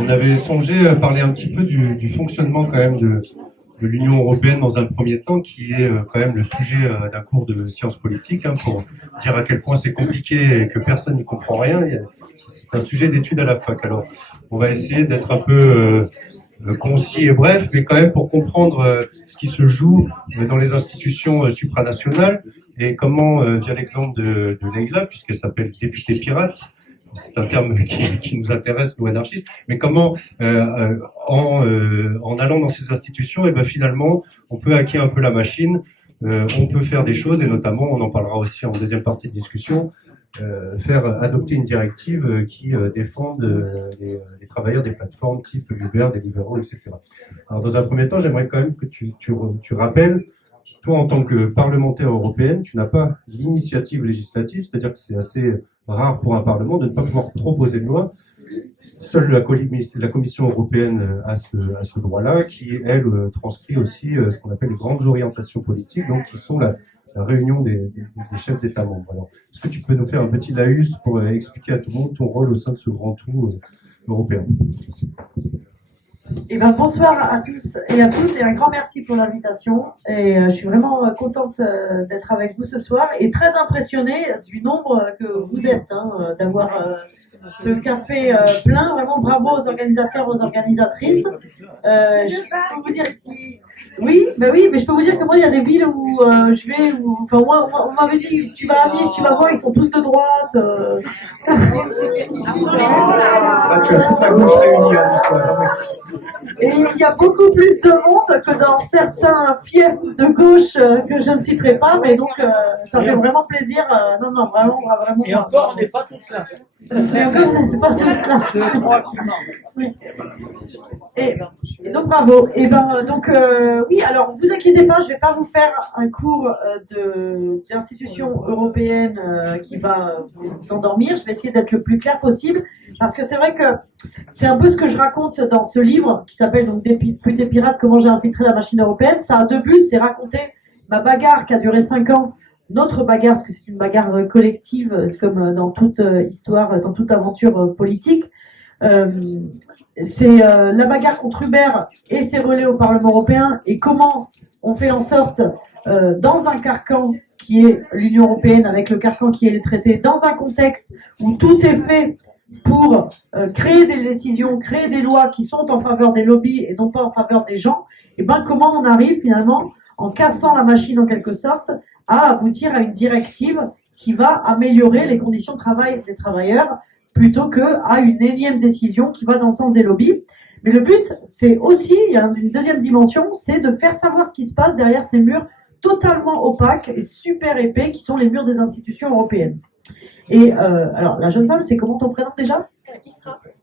On avait songé à parler un petit peu du fonctionnement quand même de l'Union européenne dans un premier temps, qui est quand même le sujet d'un cours de sciences politiques, hein, pour dire à quel point c'est compliqué et que personne n'y comprend rien. C'est un sujet d'étude à la fac. Alors, on va essayer d'être un peu concis et bref, mais quand même pour comprendre ce qui se joue dans les institutions supranationales et comment, via l'exemple de Leïla, puisqu'elle s'appelle députée pirate, c'est un terme qui nous intéresse, nous anarchistes, mais comment, en allant dans ces institutions, et ben finalement, on peut hacker un peu la machine, on peut faire des choses, et notamment, on en parlera aussi en deuxième partie de discussion, faire adopter une directive qui défende les travailleurs des plateformes type Uber, Deliveroo, etc. Alors, dans un premier temps, j'aimerais quand même que tu rappelles, toi, en tant que parlementaire européenne, tu n'as pas l'initiative législative, c'est-à-dire que c'est assez rare pour un Parlement de ne pas pouvoir proposer de loi. Seule la Commission européenne a ce droit-là, qui, elle, transcrit aussi ce qu'on appelle les grandes orientations politiques, donc qui sont la réunion des chefs d'État membres. Alors, est-ce que tu peux nous faire un petit laïus pour expliquer à tout le monde ton rôle au sein de ce grand tout européen? Eh ben, bonsoir à tous et à toutes et un grand merci pour l'invitation. Et je suis vraiment contente d'être avec vous ce soir et très impressionnée du nombre que vous êtes, hein, d'avoir ce café plein. Vraiment bravo aux organisateurs, aux organisatrices. Je peux vous dire oui, mais je peux vous dire que moi il y a des villes où je vais, enfin moi on m'avait dit tu vas à Nice, tu vas voir, ils sont tous de droite. Là, tu as toute la gauche réunie en histoire. Et il y a beaucoup plus de monde que dans certains fiefs de gauche que je ne citerai pas, mais donc ça fait vraiment plaisir. Non, vraiment. Et encore, on n'est pas tous là. Et encore, on n'est pas tous là. 2, 3 qui manquent. Oui. Et donc bravo. Et ben donc oui, alors vous inquiétez pas, je vais pas vous faire un cours d'institution européenne qui va vous endormir. Je vais essayer d'être le plus clair possible parce que c'est vrai que c'est un peu ce que je raconte dans ce livre qui s'appelle donc Député pirate, comment j'ai infiltré la machine européenne. Ça a deux buts, c'est raconter ma bagarre qui a duré 5 ans. Notre bagarre, parce que c'est une bagarre collective, comme dans toute histoire, dans toute aventure politique. C'est la bagarre contre Uber et ses relais au Parlement européen et comment on fait en sorte, dans un carcan qui est l'Union européenne, avec le carcan qui est les traités, dans un contexte où tout est fait pour créer des décisions, créer des lois qui sont en faveur des lobbies et non pas en faveur des gens, et ben comment on arrive finalement, en cassant la machine en quelque sorte, à aboutir à une directive qui va améliorer les conditions de travail des travailleurs plutôt qu'à une énième décision qui va dans le sens des lobbies. Mais le but, c'est aussi, il y a une deuxième dimension, c'est de faire savoir ce qui se passe derrière ces murs totalement opaques et super épais qui sont les murs des institutions européennes. Et alors, la jeune femme, c'est comment ton prénom déjà ?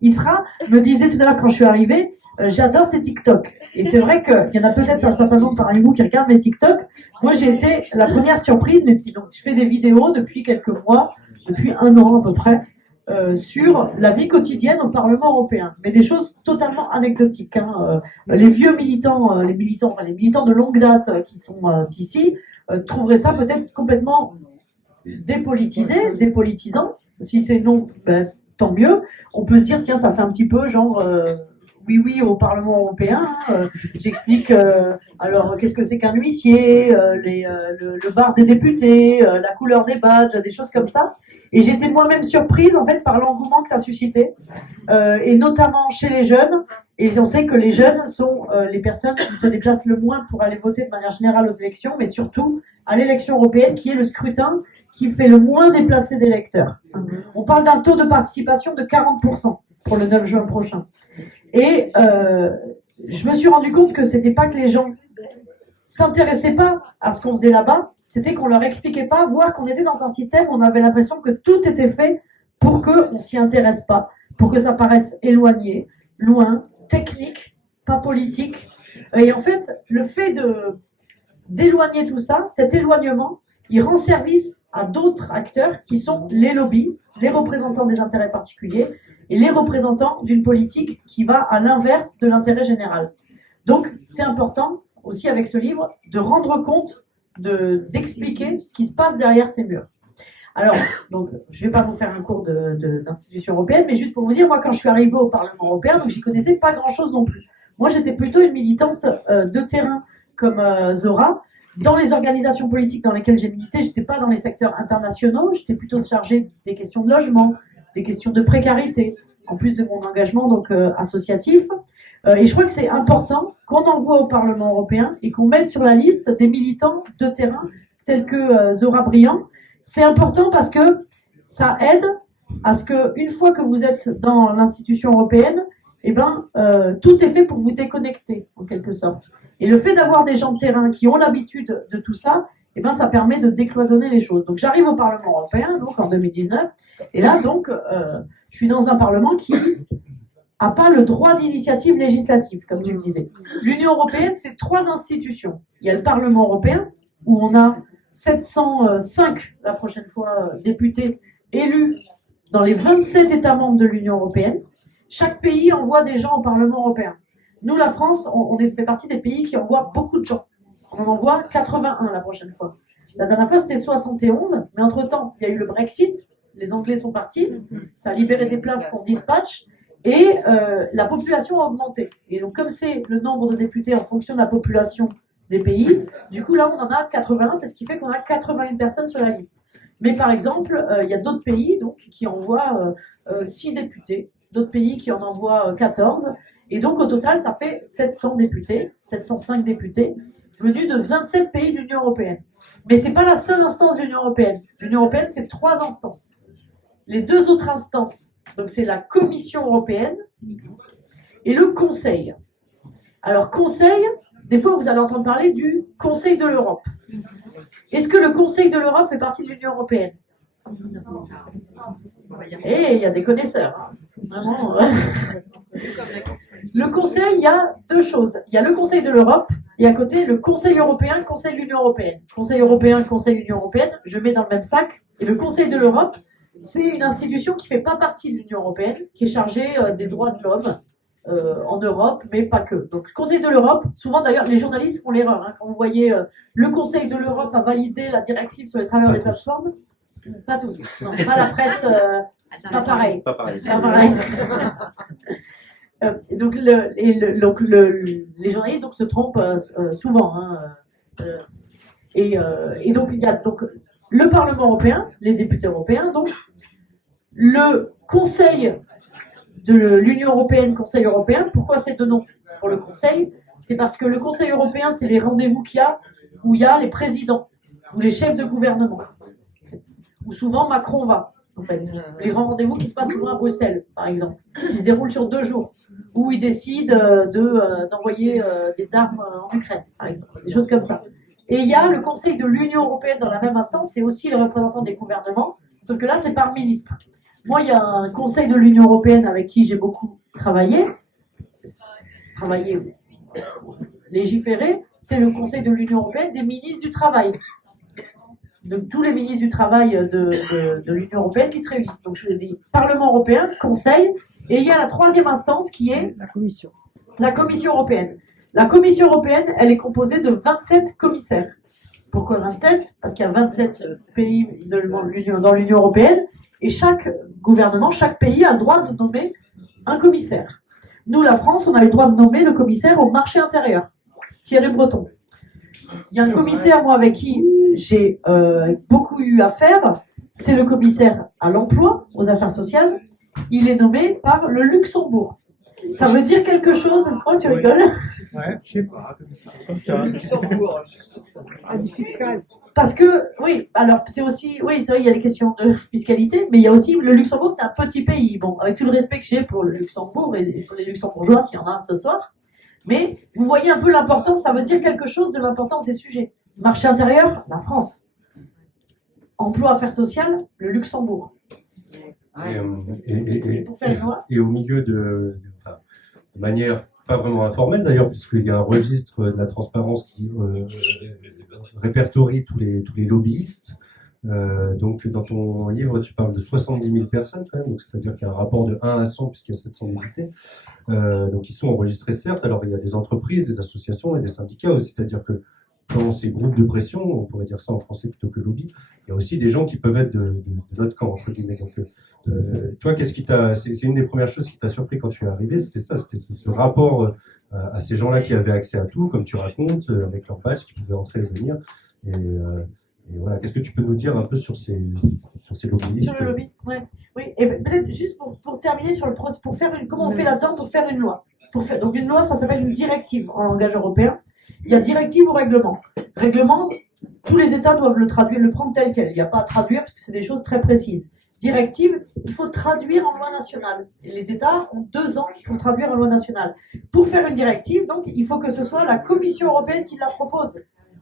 Isra me disait tout à l'heure quand je suis arrivée, j'adore tes TikTok. Et c'est vrai qu'il y en a peut-être un certain nombre parmi vous qui regardent mes TikTok. Moi, j'ai été la première surprise. Donc, je fais des vidéos depuis quelques mois, depuis 1 an à peu près, sur la vie quotidienne au Parlement européen. Mais des choses totalement anecdotiques. Hein. Les vieux militants, les militants de longue date qui sont ici, trouveraient ça peut-être complètement dépolitisé, dépolitisant. Si c'est non, ben, tant mieux. On peut se dire, tiens, ça fait un petit peu genre... oui, au Parlement européen. J'explique alors qu'est-ce que c'est qu'un huissier, le bar des députés, la couleur des badges, des choses comme ça. Et j'étais moi-même surprise en fait par l'engouement que ça suscitait, et notamment chez les jeunes. Et on sait que les jeunes sont les personnes qui se déplacent le moins pour aller voter de manière générale aux élections, mais surtout à l'élection européenne, qui est le scrutin qui fait le moins déplacer d'électeurs. On parle d'un taux de participation de 40% pour le 9 juin prochain. Et je me suis rendu compte que c'était pas que les gens s'intéressaient pas à ce qu'on faisait là-bas, c'était qu'on leur expliquait pas, voire qu'on était dans un système où on avait l'impression que tout était fait pour qu'on s'y intéresse pas, pour que ça paraisse éloigné, loin, technique, pas politique. Et en fait, le fait d'éloigner tout ça, cet éloignement, il rend service à d'autres acteurs qui sont les lobbies, les représentants des intérêts particuliers, et les représentants d'une politique qui va à l'inverse de l'intérêt général. Donc, c'est important, aussi avec ce livre, de rendre compte, d'expliquer ce qui se passe derrière ces murs. Alors, donc, je ne vais pas vous faire un cours d'institution européenne, mais juste pour vous dire, moi, quand je suis arrivée au Parlement européen, donc j'y connaissais pas grand-chose non plus. Moi, j'étais plutôt une militante de terrain comme Zora. Dans les organisations politiques dans lesquelles j'ai milité, j'étais pas dans les secteurs internationaux, j'étais plutôt chargée des questions de logement, des questions de précarité, en plus de mon engagement donc associatif. Et je crois que c'est important qu'on envoie au Parlement européen et qu'on mette sur la liste des militants de terrain tels que Zora Briand. C'est important parce que ça aide à ce qu'une fois que vous êtes dans l'institution européenne, eh ben, tout est fait pour vous déconnecter, en quelque sorte. Et le fait d'avoir des gens de terrain qui ont l'habitude de tout ça, eh ben, ça permet de décloisonner les choses. Donc j'arrive au Parlement européen, donc en 2019, et là, donc, je suis dans un Parlement qui n'a pas le droit d'initiative législative, comme tu le disais. L'Union européenne, c'est 3 institutions. Il y a le Parlement européen, où on a 705, la prochaine fois, députés élus dans les 27 États membres de l'Union européenne. Chaque pays envoie des gens au Parlement européen. Nous, la France, on fait partie des pays qui envoient beaucoup de gens. On en envoie 81 la prochaine fois. La dernière fois, c'était 71, mais entre-temps, il y a eu le Brexit, les Anglais sont partis, ça a libéré des places pour dispatch, et la population a augmenté. Et donc, comme c'est le nombre de députés en fonction de la population des pays, du coup, là, on en a 81, c'est ce qui fait qu'on a 81 personnes sur la liste. Mais par exemple, il y a d'autres pays donc, qui envoient 6 députés, d'autres pays qui en envoient 14, et donc au total, ça fait 700 députés, 705 députés, venus de 27 pays de l'Union européenne. Mais ce n'est pas la seule instance de l'Union européenne. L'Union européenne, c'est 3 instances. Les 2 autres instances, donc c'est la Commission européenne et le Conseil. Alors, Conseil, des fois, vous allez entendre parler du Conseil de l'Europe. Est-ce que le Conseil de l'Europe fait partie de l'Union européenne? Eh, il y a des connaisseurs. Hein. Vraiment. Le Conseil, il y a 2 choses. Il y a le Conseil de l'Europe et à côté le Conseil européen, Conseil de l'Union européenne. Conseil européen, Conseil de l'Union européenne, je mets dans le même sac. Et le Conseil de l'Europe, c'est une institution qui ne fait pas partie de l'Union européenne, qui est chargée des droits de l'homme en Europe, mais pas que. Donc, Conseil de l'Europe, souvent d'ailleurs, les journalistes font l'erreur. Hein, quand vous voyez le Conseil de l'Europe a validé la directive sur les travailleurs des plateformes, pas tous. Non, pas la presse, pas pareil. Pas pareil. Pas pareil. Donc, les journalistes donc, se trompent souvent. Hein, et donc, il y a donc, le Parlement européen, les députés européens, donc, le Conseil de l'Union européenne, Conseil européen. Pourquoi ces 2 noms pour le Conseil? C'est parce que le Conseil européen, c'est les rendez-vous qu'il y a où il y a les présidents ou les chefs de gouvernement. Où souvent Macron va. En fait. Les grands rendez-vous qui se passent souvent à Bruxelles, par exemple, qui se déroulent sur 2 jours, où ils décident d'envoyer des armes en Ukraine, par exemple, des choses comme ça. Et il y a le Conseil de l'Union européenne dans la même instance, c'est aussi les représentants des gouvernements, sauf que là, c'est par ministre. Moi, il y a un Conseil de l'Union européenne avec qui j'ai beaucoup travaillé, légiféré, c'est le Conseil de l'Union européenne des ministres du travail. Donc, tous les ministres du travail de l'Union européenne qui se réunissent. Donc, je vous dis Parlement européen, Conseil, et il y a la 3e instance qui est la Commission européenne. La Commission européenne, elle est composée de 27 commissaires. Pourquoi 27? Parce qu'il y a 27 pays dans l'Union européenne, et chaque gouvernement, chaque pays a le droit de nommer un commissaire. Nous, la France, on a eu le droit de nommer le commissaire au marché intérieur, Thierry Breton. Il y a un commissaire, moi, avec qui j'ai beaucoup eu affaire, c'est le commissaire à l'emploi, aux affaires sociales. Il est nommé par le Luxembourg. Ça veut dire quelque chose? Oh, tu rigoles? Ouais, je sais pas, comme ça. Luxembourg. Fiscal. Parce que, oui, alors c'est aussi, oui, c'est vrai, il y a les questions de fiscalité, mais il y a aussi, le Luxembourg, c'est un petit pays. Bon, avec tout le respect que j'ai pour le Luxembourg et pour les Luxembourgeois, s'il y en a un ce soir, mais vous voyez un peu l'importance, ça veut dire quelque chose de l'importance des sujets. Marché intérieur, la France. Emploi, affaires sociales, le Luxembourg. Et au milieu de manière pas vraiment informelle d'ailleurs, puisqu'il y a un registre de la transparence qui répertorie tous les lobbyistes. Donc dans ton livre, tu parles de 70 000 personnes quand même, donc c'est-à-dire qu'il y a un rapport de 1 à 100 puisqu'il y a 700 députés. Donc ils sont enregistrés certes, alors il y a des entreprises, des associations et des syndicats aussi, c'est-à-dire que dans ces groupes de pression, on pourrait dire ça en français plutôt que lobby, il y a aussi des gens qui peuvent être de notre camp, entre guillemets. Donc, toi, qu'est-ce qui c'est une des premières choses qui t'a surpris quand tu es arrivé, c'était ça, c'était ce rapport à ces gens-là qui avaient accès à tout, comme tu racontes, avec leur badge, qui pouvaient entrer et venir. Et voilà, qu'est-ce que tu peux nous dire un peu sur ces lobbyistes? Sur le lobby, ouais. Oui, et peut-être juste pour terminer sur le processus, comment on fait là-dedans pour faire une loi. Donc une loi, ça s'appelle une directive en langage européen. Il y a directive ou règlement. Règlement, tous les États doivent le prendre tel quel. Il n'y a pas à traduire parce que c'est des choses très précises. Directive, il faut traduire en loi nationale. Et les États ont 2 ans pour traduire en loi nationale. Pour faire une directive, donc, il faut que ce soit la Commission européenne qui la propose.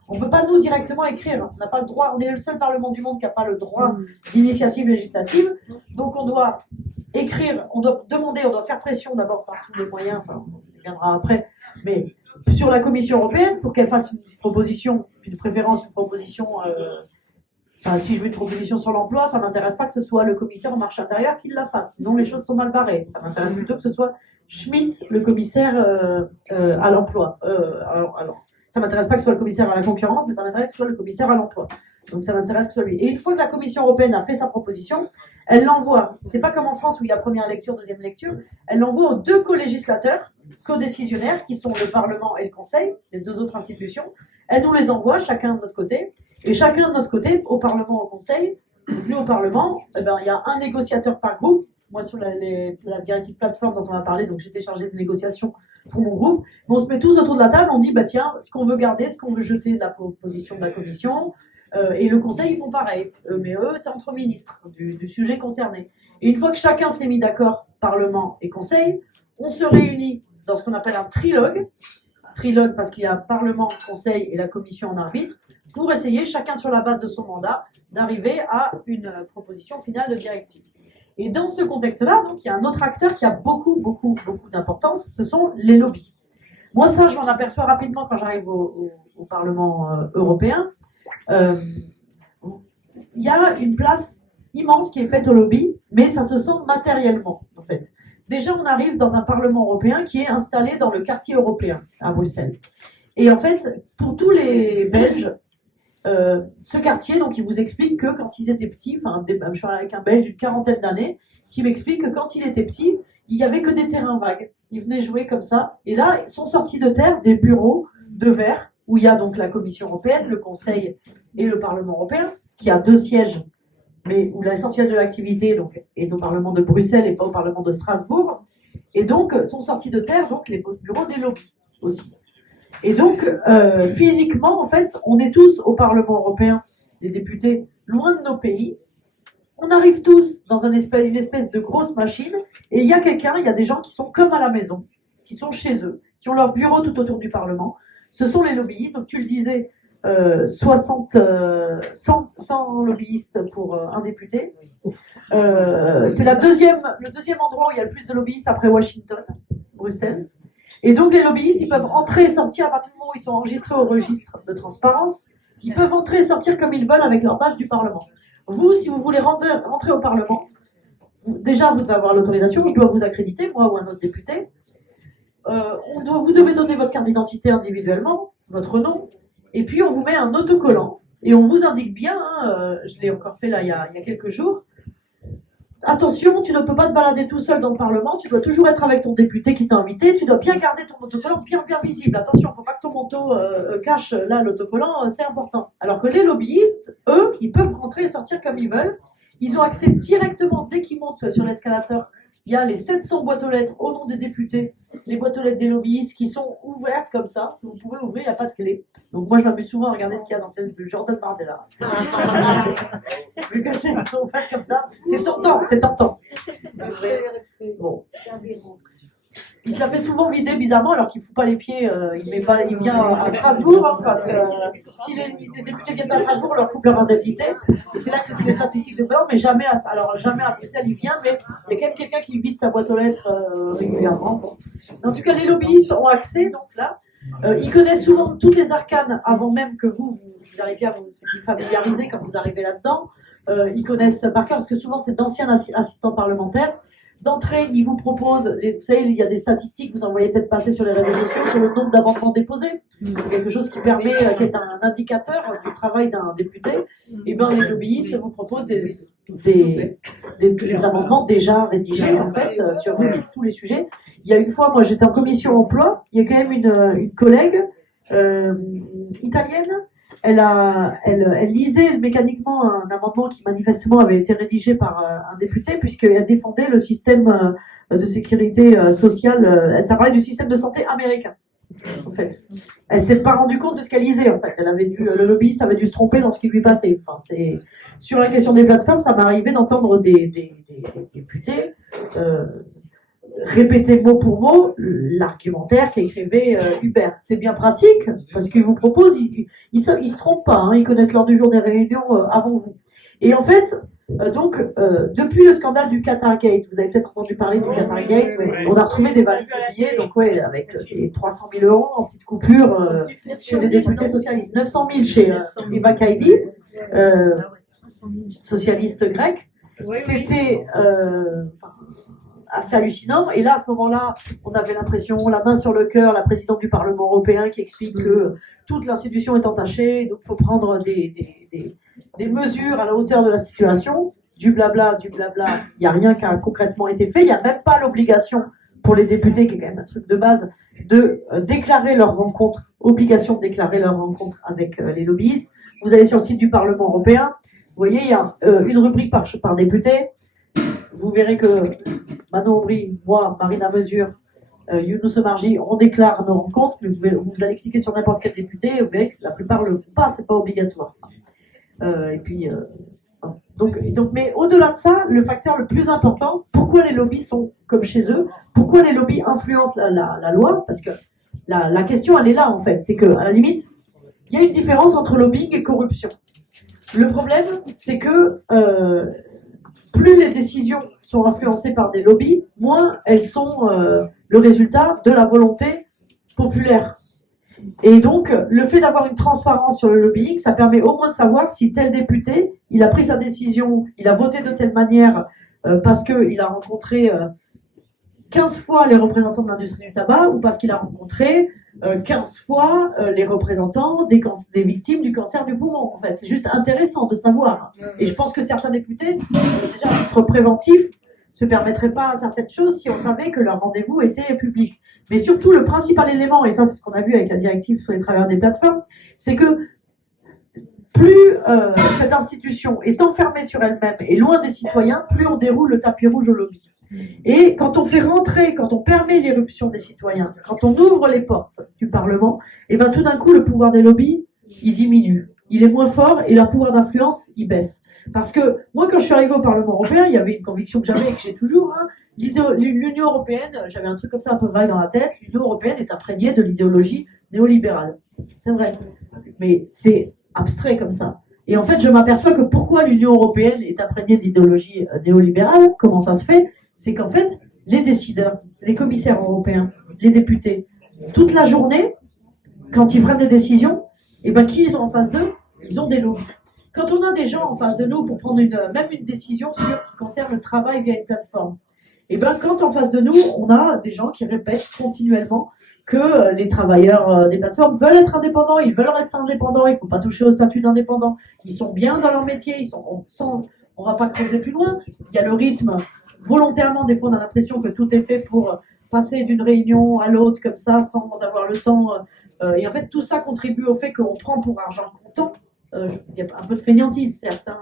On ne peut pas nous directement écrire. On n'a pas le droit. On est le seul Parlement du monde qui n'a pas le droit d'initiative législative. Donc on doit écrire, on doit demander, on doit faire pression d'abord par tous les moyens. Enfin, on viendra après. Mais sur la Commission européenne pour qu'elle fasse une proposition, une préférence, une proposition. Si je veux une proposition sur l'emploi, ça m'intéresse pas que ce soit le commissaire au marché intérieur qui la fasse. Sinon les choses sont mal barrées. Ça m'intéresse plutôt que ce soit Schmitt, le commissaire à l'emploi. Ça m'intéresse pas que ce soit le commissaire à la concurrence, mais ça m'intéresse que ce soit le commissaire à l'emploi. Donc ça m'intéresse que ce soit lui. Et une fois que la Commission européenne a fait sa proposition, elle l'envoie. C'est pas comme en France où il y a première lecture, deuxième lecture. Elle l'envoie aux 2 co-législateurs, co-décisionnaires, qui sont le Parlement et le Conseil, les 2 autres institutions. Elle nous les envoie, chacun de notre côté. Et chacun de notre côté, au Parlement, au Conseil, nous au Parlement, il y a un négociateur par groupe. Moi, sur la directive plateforme dont on va parler, donc j'étais chargée de négociation pour mon groupe. Mais on se met tous autour de la table, on dit, tiens, ce qu'on veut garder, ce qu'on veut jeter de la proposition de la Commission. Et le Conseil, ils font pareil. Mais eux, c'est entre ministres du sujet concerné. Et une fois que chacun s'est mis d'accord, Parlement et Conseil, on se réunit dans ce qu'on appelle un trilogue. Trilogue parce qu'il y a Parlement, Conseil et la Commission en arbitre, pour essayer, chacun sur la base de son mandat, d'arriver à une proposition finale de directive. Et dans ce contexte-là, donc, il y a un autre acteur qui a beaucoup d'importance, ce sont les lobbies. Moi, ça, je m'en aperçois rapidement quand j'arrive au Parlement européen. Il y a une place immense qui est faite aux lobbies, mais ça se sent matériellement, en fait. Déjà, on arrive dans un Parlement européen qui est installé dans le quartier européen, à Bruxelles. Et en fait, pour tous les Belges, ce quartier, donc, il vous explique que quand ils étaient petits, je suis avec un Belge d'une 40aine d'années, qui m'explique que quand il était petit, il n'y avait que des terrains vagues. Ils venaient jouer comme ça. Et là, sont sortis de terre des bureaux de verre, où il y a donc la Commission européenne, le Conseil et le Parlement européen, qui a 2 sièges, mais où l'essentiel de l'activité donc, est au Parlement de Bruxelles et pas au Parlement de Strasbourg. Et donc, sont sortis de terre donc, les bureaux des lobbies aussi. Et donc, physiquement, en fait, on est tous au Parlement européen, les députés, loin de nos pays. On arrive tous dans une espèce de grosse machine, et il y a des gens qui sont comme à la maison, qui sont chez eux, qui ont leur bureau tout autour du Parlement. Ce sont les lobbyistes, donc tu le disais, 100 lobbyistes pour un député. C'est le deuxième endroit où il y a le plus de lobbyistes après Washington, Bruxelles. Et donc les lobbyistes, ils peuvent entrer et sortir à partir du moment où ils sont enregistrés au registre de transparence. Ils peuvent entrer et sortir comme ils veulent avec leur badge du Parlement. Vous, si vous voulez rentrer au Parlement, déjà vous devez avoir l'autorisation, je dois vous accréditer, moi ou un autre député. Vous devez donner votre carte d'identité individuellement, votre nom, et puis on vous met un autocollant et on vous indique bien, je l'ai encore fait là il y a quelques jours, attention, tu ne peux pas te balader tout seul dans le Parlement, tu dois toujours être avec ton député qui t'a invité, tu dois bien garder ton autocollant bien visible. Attention, il ne faut pas que ton manteau cache là l'autocollant, c'est important. Alors que les lobbyistes, eux, ils peuvent rentrer et sortir comme ils veulent. Ils ont accès directement, dès qu'ils montent sur l'escalator, il y a les 700 boîtes aux lettres au nom des députés, les boîtes aux lettres des lobbyistes qui sont ouvertes comme ça. Vous pouvez ouvrir, il n'y a pas de clé. Donc moi, je m'amuse souvent à regarder ce qu'il y a dans celle de Jordan Bardella. Vu que c'est ouvert comme ça, c'est tentant. Bon. Il se la fait souvent vider bizarrement alors qu'il ne fout pas les pieds, il vient à Strasbourg, hein, parce que si les députés viennent à Strasbourg, on leur coupe leur indemnité. Et c'est là que c'est les statistiques de bord, mais jamais à Bruxelles il vient, mais il y a quand même quelqu'un qui vide sa boîte aux lettres régulièrement. Bon. En tout cas, les lobbyistes ont accès, donc là, ils connaissent souvent toutes les arcanes avant même que vous arriviez à vous familiariser quand vous arrivez là-dedans. Ils connaissent par cœur, parce que souvent c'est d'anciens assistants parlementaires. d'entrée, ils vous proposent, vous savez, il y a des statistiques, vous en voyez peut-être passer sur les réseaux sociaux, sur le nombre d'amendements déposés. C'est quelque chose qui permet, qui est un indicateur du travail d'un député. Et bien, les lobbyistes vous proposent des amendements déjà rédigés, en fait, sur tous les sujets. Il y a une fois, moi, j'étais en commission emploi, il y a quand même une collègue italienne. Elle lisait mécaniquement un amendement qui manifestement avait été rédigé par un député, puisqu'elle défendait le système de sécurité sociale. Ça parlait du système de santé américain, en fait. Elle s'est pas rendue compte de ce qu'elle lisait, en fait. Le lobbyiste avait dû se tromper dans ce qui lui passait. Enfin, sur la question des plateformes, ça m'arrivait d'entendre des députés répéter mot pour mot l'argumentaire qu'écrivait Hubert. C'est bien pratique, parce qu'il vous propose, ils se trompent pas, hein, ils connaissent l'heure du jour des réunions avant vous. Et en fait, depuis le scandale du Qatargate, vous avez peut-être entendu parler du Qatargate, on a retrouvé des valises de billets, donc avec des 300 000 euros en petite coupure chez des députés socialistes, 900 000 chez Eva Kaili, socialiste grec. C'était assez hallucinant. Et là, à ce moment-là, on avait l'impression, la main sur le cœur, la présidente du Parlement européen qui explique que toute l'institution est entachée, donc il faut prendre des mesures à la hauteur de la situation. Du blabla, il n'y a rien qui a concrètement été fait. Il n'y a même pas l'obligation pour les députés, qui est quand même un truc de base, de déclarer leur rencontre, obligation de déclarer leur rencontre avec les lobbyistes. Vous allez sur le site du Parlement européen, vous voyez, il y a une rubrique par député. Vous verrez que Manon Aubry, moi, Marina Mesure, Younous Omarjee, on déclare nos rencontres, mais vous allez cliquer sur n'importe quel député et vous verrez que la plupart ne le font pas, c'est pas obligatoire. Mais au-delà de ça, le facteur le plus important, pourquoi les lobbies sont comme chez eux, pourquoi les lobbies influencent la loi, parce que la question, elle est là, en fait, c'est qu'à la limite, il y a une différence entre lobbying et corruption. Le problème, c'est que plus les décisions sont influencées par des lobbies, moins elles sont le résultat de la volonté populaire. Et donc, le fait d'avoir une transparence sur le lobbying, ça permet au moins de savoir si tel député, il a pris sa décision, il a voté de telle manière parce qu'il a rencontré 15 fois les représentants de l'industrie du tabac ou parce qu'il a rencontré 15 fois les représentants des victimes du cancer du poumon. En fait, c'est juste intéressant de savoir. Et je pense que certains députés, déjà à titre préventif, se permettraient pas certaines choses si on savait que leur rendez-vous était public. Mais surtout, le principal élément, et ça c'est ce qu'on a vu avec la directive sur les travailleurs des plateformes, c'est que plus cette institution est enfermée sur elle-même et loin des citoyens, plus on déroule le tapis rouge au lobby. Et quand on fait rentrer, quand on permet l'irruption des citoyens, quand on ouvre les portes du Parlement, et ben tout d'un coup, le pouvoir des lobbies, il diminue. Il est moins fort et leur pouvoir d'influence, il baisse. Parce que moi, quand je suis arrivée au Parlement européen, il y avait une conviction que j'avais et que j'ai toujours. L'Union européenne, j'avais un truc comme ça un peu vague dans la tête, l'Union européenne est imprégnée de l'idéologie néolibérale. C'est vrai. Mais c'est abstrait comme ça. Et en fait, je m'aperçois que pourquoi l'Union européenne est imprégnée d'idéologie néolibérale, comment ça se fait, c'est qu'en fait, les décideurs, les commissaires européens, les députés, toute la journée, quand ils prennent des décisions, et ben qui ils ont en face d'eux? Ils ont des lobbies. Quand on a des gens en face de nous pour prendre même une décision qui concerne le travail via une plateforme, et ben quand en face de nous, on a des gens qui répètent continuellement que les travailleurs des plateformes veulent être indépendants, ils veulent rester indépendants, il ne faut pas toucher au statut d'indépendant, ils sont bien dans leur métier, on va pas creuser plus loin, il y a le rythme. Volontairement, des fois, on a l'impression que tout est fait pour passer d'une réunion à l'autre comme ça, sans avoir le temps. Et en fait, tout ça contribue au fait qu'on prend pour argent comptant. Il y a un peu de fainéantise, certains,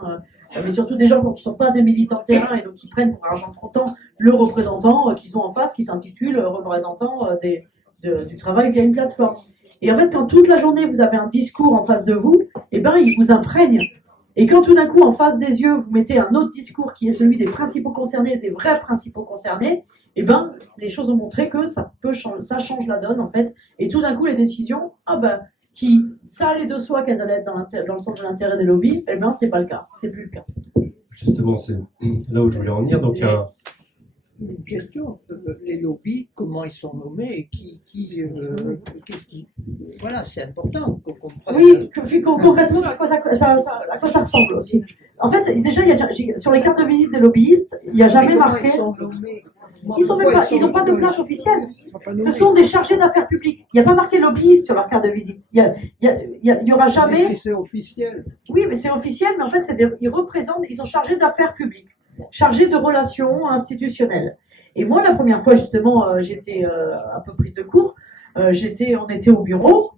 mais surtout des gens qui ne sont pas des militants de terrain et donc qui prennent pour argent comptant le représentant qu'ils ont en face, qui s'intitule représentant du travail via une plateforme. Et en fait, quand toute la journée, vous avez un discours en face de vous, eh ben, il vous imprègne. Et quand tout d'un coup, en face des yeux, vous mettez un autre discours qui est celui des principaux concernés, des vrais principaux concernés, eh ben, les choses ont montré que ça change la donne, en fait. Et tout d'un coup, les décisions, ça allait de soi qu'elles allaient être dans le sens de l'intérêt des lobbies, eh ben, c'est pas le cas. C'est plus le cas. Justement, c'est là où je voulais en venir. Donc, une question. Les lobbies, comment ils sont nommés et qu'est-ce qui... Voilà, c'est important qu'on comprenne. Oui, concrètement, à quoi ça ressemble aussi. En fait, déjà, sur les cartes de visite des lobbyistes, il n'y a jamais marqué. Ils sont nommés. Ils n'ont pas de place officielle. Ce sont des chargés d'affaires publiques. Il n'y a pas marqué lobbyiste sur leur carte de visite. Il y aura jamais. Mais c'est officiel. Oui, mais c'est officiel, mais en fait, ils sont chargés d'affaires publiques, chargés de relations institutionnelles. Et moi, la première fois, justement, j'étais un peu prise de court. On était au bureau.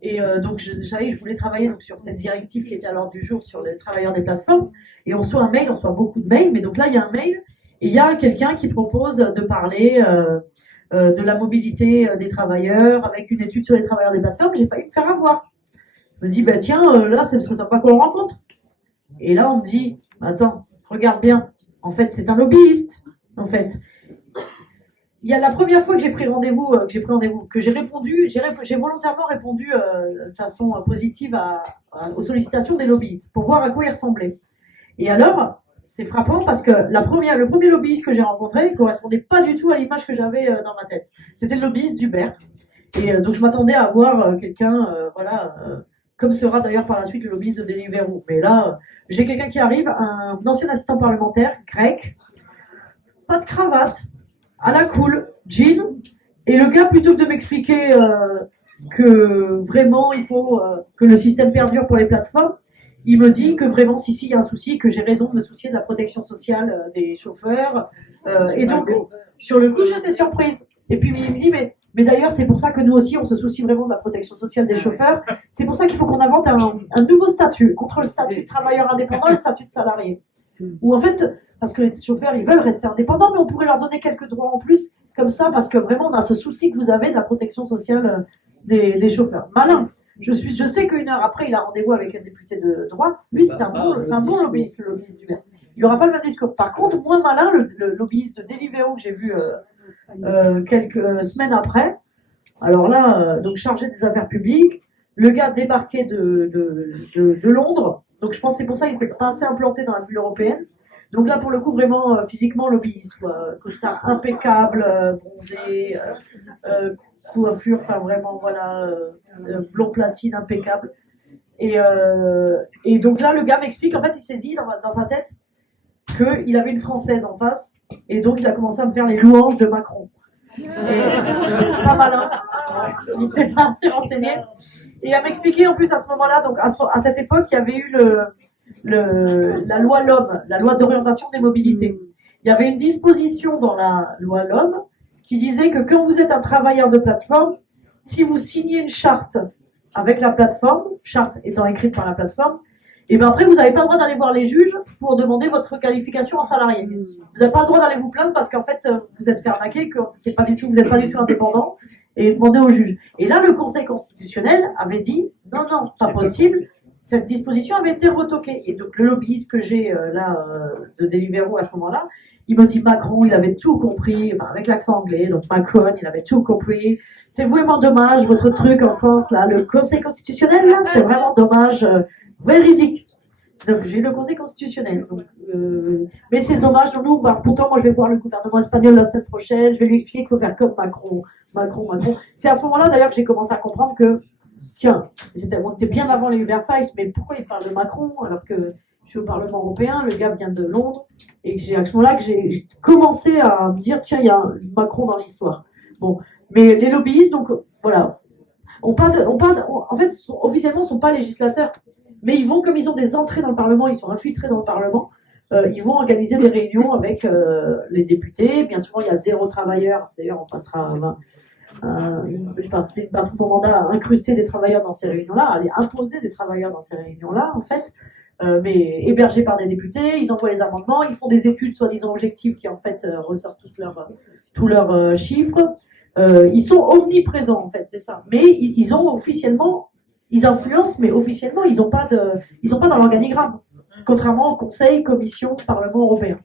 Et donc, je voulais travailler donc, sur cette directive qui était à l'ordre du jour sur les travailleurs des plateformes. Et on reçoit beaucoup de mails. Mais donc là, il y a un mail et il y a quelqu'un qui propose de parler de la mobilité des travailleurs avec une étude sur les travailleurs des plateformes. J'ai failli me faire avoir. Je me dis, bah tiens, là, ce serait sympa qu'on le rencontre. Et là, on me dit, attends, regarde bien. En fait, c'est un lobbyiste. En fait, il y a la première fois que j'ai pris rendez-vous, que j'ai volontairement répondu de façon positive aux sollicitations des lobbyistes pour voir à quoi ils ressemblaient. Et alors, c'est frappant parce que le premier lobbyiste que j'ai rencontré ne correspondait pas du tout à l'image que j'avais dans ma tête. C'était le lobbyiste d'Uber. Et donc, je m'attendais à voir quelqu'un, comme sera d'ailleurs par la suite le lobbyiste de Deliveroo. Mais là, j'ai quelqu'un qui arrive, un ancien assistant parlementaire, grec, pas de cravate, à la cool, jean, et le gars, plutôt que de m'expliquer que vraiment il faut que le système perdure pour les plateformes, il me dit que vraiment, si, il y a un souci, que j'ai raison de me soucier de la protection sociale des chauffeurs. Et donc, sur le coup, j'étais surprise. Et puis, il me dit, mais d'ailleurs, c'est pour ça que nous aussi, on se soucie vraiment de la protection sociale des chauffeurs. C'est pour ça qu'il faut qu'on invente un nouveau statut, entre le statut de travailleur indépendant et le statut de salarié. Où en fait, parce que les chauffeurs, ils veulent rester indépendants, mais on pourrait leur donner quelques droits en plus, comme ça, parce que vraiment, on a ce souci que vous avez de la protection sociale des chauffeurs. Malin. Je sais qu'une heure après, il a rendez-vous avec un député de droite. Lui, c'est un bon lobbyiste, le lobbyiste du maire. Il n'aura pas le même discours. Par contre, moins malin, le lobbyiste de Deliveroo que j'ai vu quelques semaines après. Alors là, donc chargé des affaires publiques, le gars débarqué de Londres. Donc je pense que c'est pour ça qu'il n'était pas assez implanté dans la bulle européenne. Donc là, pour le coup, vraiment physiquement lobbyiste, quoi. Costard impeccable, bronzé, coiffure, enfin vraiment, voilà, blond platine impeccable. Et donc là, le gars m'explique, en fait, il s'est dit dans sa tête qu'il avait une Française en face, et donc il a commencé à me faire les louanges de Macron. Et, pas malin, il s'est pas assez renseigné. Et à m'expliquer en plus à ce moment-là, donc à cette époque, il y avait eu la loi LOM, la loi d'orientation des mobilités. Il y avait une disposition dans la loi LOM qui disait que quand vous êtes un travailleur de plateforme, si vous signez une charte avec la plateforme, charte étant écrite par la plateforme, et bien après vous n'avez pas le droit d'aller voir les juges pour demander votre qualification en salarié. Vous n'avez pas le droit d'aller vous plaindre parce qu'en fait vous êtes fait arnaquer, que vous n'êtes pas du tout indépendant, et demander au juge. Et là le Conseil constitutionnel avait dit non, pas possible. Cette disposition avait été retoquée. Et donc, le lobbyiste que j'ai de Deliveroo à ce moment-là, il me dit Macron, il avait tout compris, enfin, avec l'accent anglais, donc Macron, il avait tout compris. C'est vraiment dommage, votre truc en France, là, le Conseil constitutionnel, là, c'est vraiment dommage, véridique. Donc, j'ai eu le Conseil constitutionnel. Donc, mais c'est dommage, nous, pourtant, moi, je vais voir le gouvernement espagnol la semaine prochaine, je vais lui expliquer qu'il faut faire comme Macron. C'est à ce moment-là, d'ailleurs, que j'ai commencé à comprendre que tiens, on était bien avant les Uber Files, mais pourquoi il parle de Macron alors que je suis au Parlement européen, le gars vient de Londres, et c'est à ce moment-là que j'ai commencé à me dire, tiens, il y a Macron dans l'histoire. Bon, mais les lobbyistes, donc voilà, en fait, officiellement, ne sont pas législateurs, mais ils vont, comme ils ont des entrées dans le Parlement, ils sont infiltrés dans le Parlement, ils vont organiser des réunions avec les députés. Bien souvent, il y a 0 travailleur, d'ailleurs, on passera c'est mon mandat à incruster des travailleurs dans ces réunions-là, à aller imposer des travailleurs dans ces réunions-là, en fait, mais hébergés par des députés, ils envoient les amendements, ils font des études soi-disant objectives qui, en fait, ressortent tous leurs chiffres. Ils sont omniprésents, en fait, c'est ça. Mais ils influencent, mais officiellement, ils sont pas dans l'organigramme, contrairement au Conseil, Commission, Parlement européen.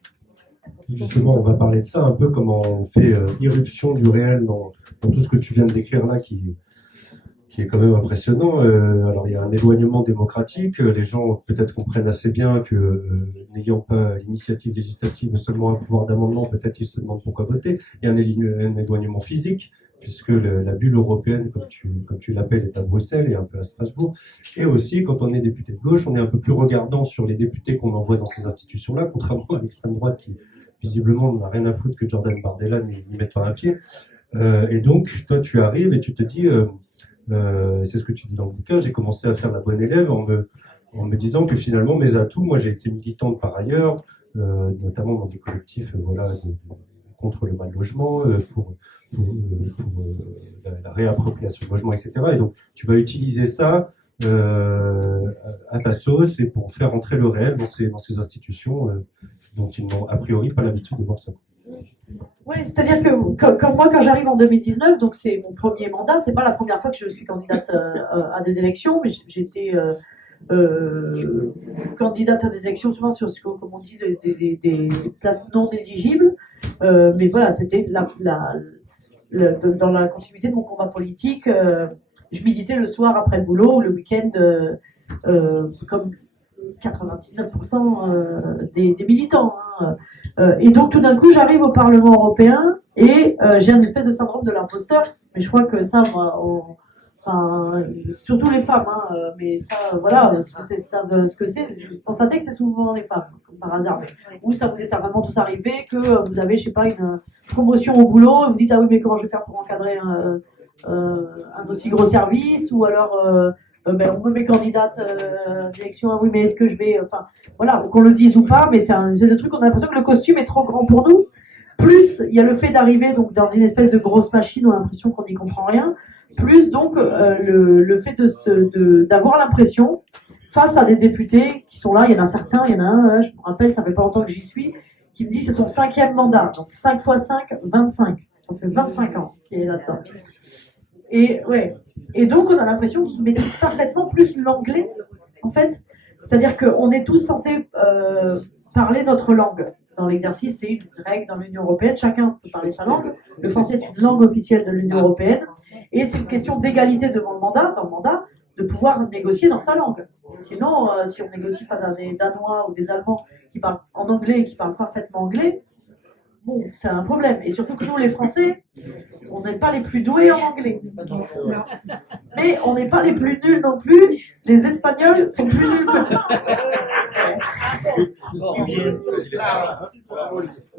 Justement, on va parler de ça un peu, comment on fait irruption du réel dans tout ce que tu viens de décrire là, qui qui est quand même impressionnant. Alors il y a un éloignement démocratique. Les gens peut-être comprennent assez bien que n'ayant pas l'initiative législative, seulement un pouvoir d'amendement, peut-être ils se demandent pourquoi voter. Il y a un éloignement physique, puisque la bulle européenne, comme tu l'appelles, est à Bruxelles et un peu à Strasbourg. Et aussi, quand on est député de gauche, on est un peu plus regardant sur les députés qu'on envoie dans ces institutions-là, contrairement à l'extrême droite qui, visiblement, n'a rien à foutre que Jordan Bardella n'y mette pas un pied. Et donc, toi, tu arrives et tu te dis, c'est ce que tu dis dans le bouquin, j'ai commencé à faire la bonne élève en me disant que finalement, mes atouts, moi, j'ai été militante par ailleurs, notamment dans des collectifs contre le mal logement, pour la réappropriation du logement, etc. Et donc, tu vas utiliser ça à ta sauce et pour faire entrer le réel dans ces institutions dont ils n'ont a priori pas l'habitude de voir ça. Oui, c'est-à-dire que comme moi, quand j'arrive en 2019, donc c'est mon premier mandat, c'est pas la première fois que je suis candidate à des élections, mais j'étais candidate à des élections souvent sur ce que, comme on dit, des places non éligibles. Mais voilà, c'était dans la continuité de mon combat politique. Je militais le soir après le boulot, le week-end, comme 99% des militants. Hein. Et donc, tout d'un coup, j'arrive au Parlement européen et j'ai un espèce de syndrome de l'imposteur. Mais je crois que ça, moi, enfin, surtout les femmes, hein, mais ça, voilà, savent ce que c'est. Je constatais que c'est souvent les femmes, comme par hasard. Ou ça vous est certainement tous arrivé que vous avez, je sais pas, une promotion au boulot, et vous dites, ah oui, mais comment je vais faire pour encadrer un aussi gros service, ou alors on me met candidate d'élection, ah oui, mais est-ce que je vais, enfin, voilà, qu'on le dise ou pas, mais c'est le truc, on a l'impression que le costume est trop grand pour nous. Plus, il y a le fait d'arriver donc dans une espèce de grosse machine, on a l'impression qu'on n'y comprend rien. Plus donc le fait d'avoir l'impression, face à des députés qui sont là, il y en a certains, il y en a un, je me rappelle, ça fait pas longtemps que j'y suis, qui me dit c'est son 5e mandat, donc 5 x 5, 25. Ça fait 25 ans qu'il est là-dedans. Et ouais. Et donc on a l'impression qu'il maîtrise parfaitement plus l'anglais, en fait. C'est-à-dire qu'on est tous censés parler notre langue. Dans l'exercice, c'est une règle dans l'Union européenne, chacun peut parler sa langue. Le français est une langue officielle de l'Union européenne. Et c'est une question d'égalité devant le mandat, dans le mandat, de pouvoir négocier dans sa langue. Sinon, si on négocie face à des Danois ou des Allemands qui parlent en anglais et qui parlent parfaitement anglais, bon, c'est un problème. Et surtout que nous, les Français, on n'est pas les plus doués en anglais. Mais on n'est pas les plus nuls non plus. Les Espagnols sont plus nuls.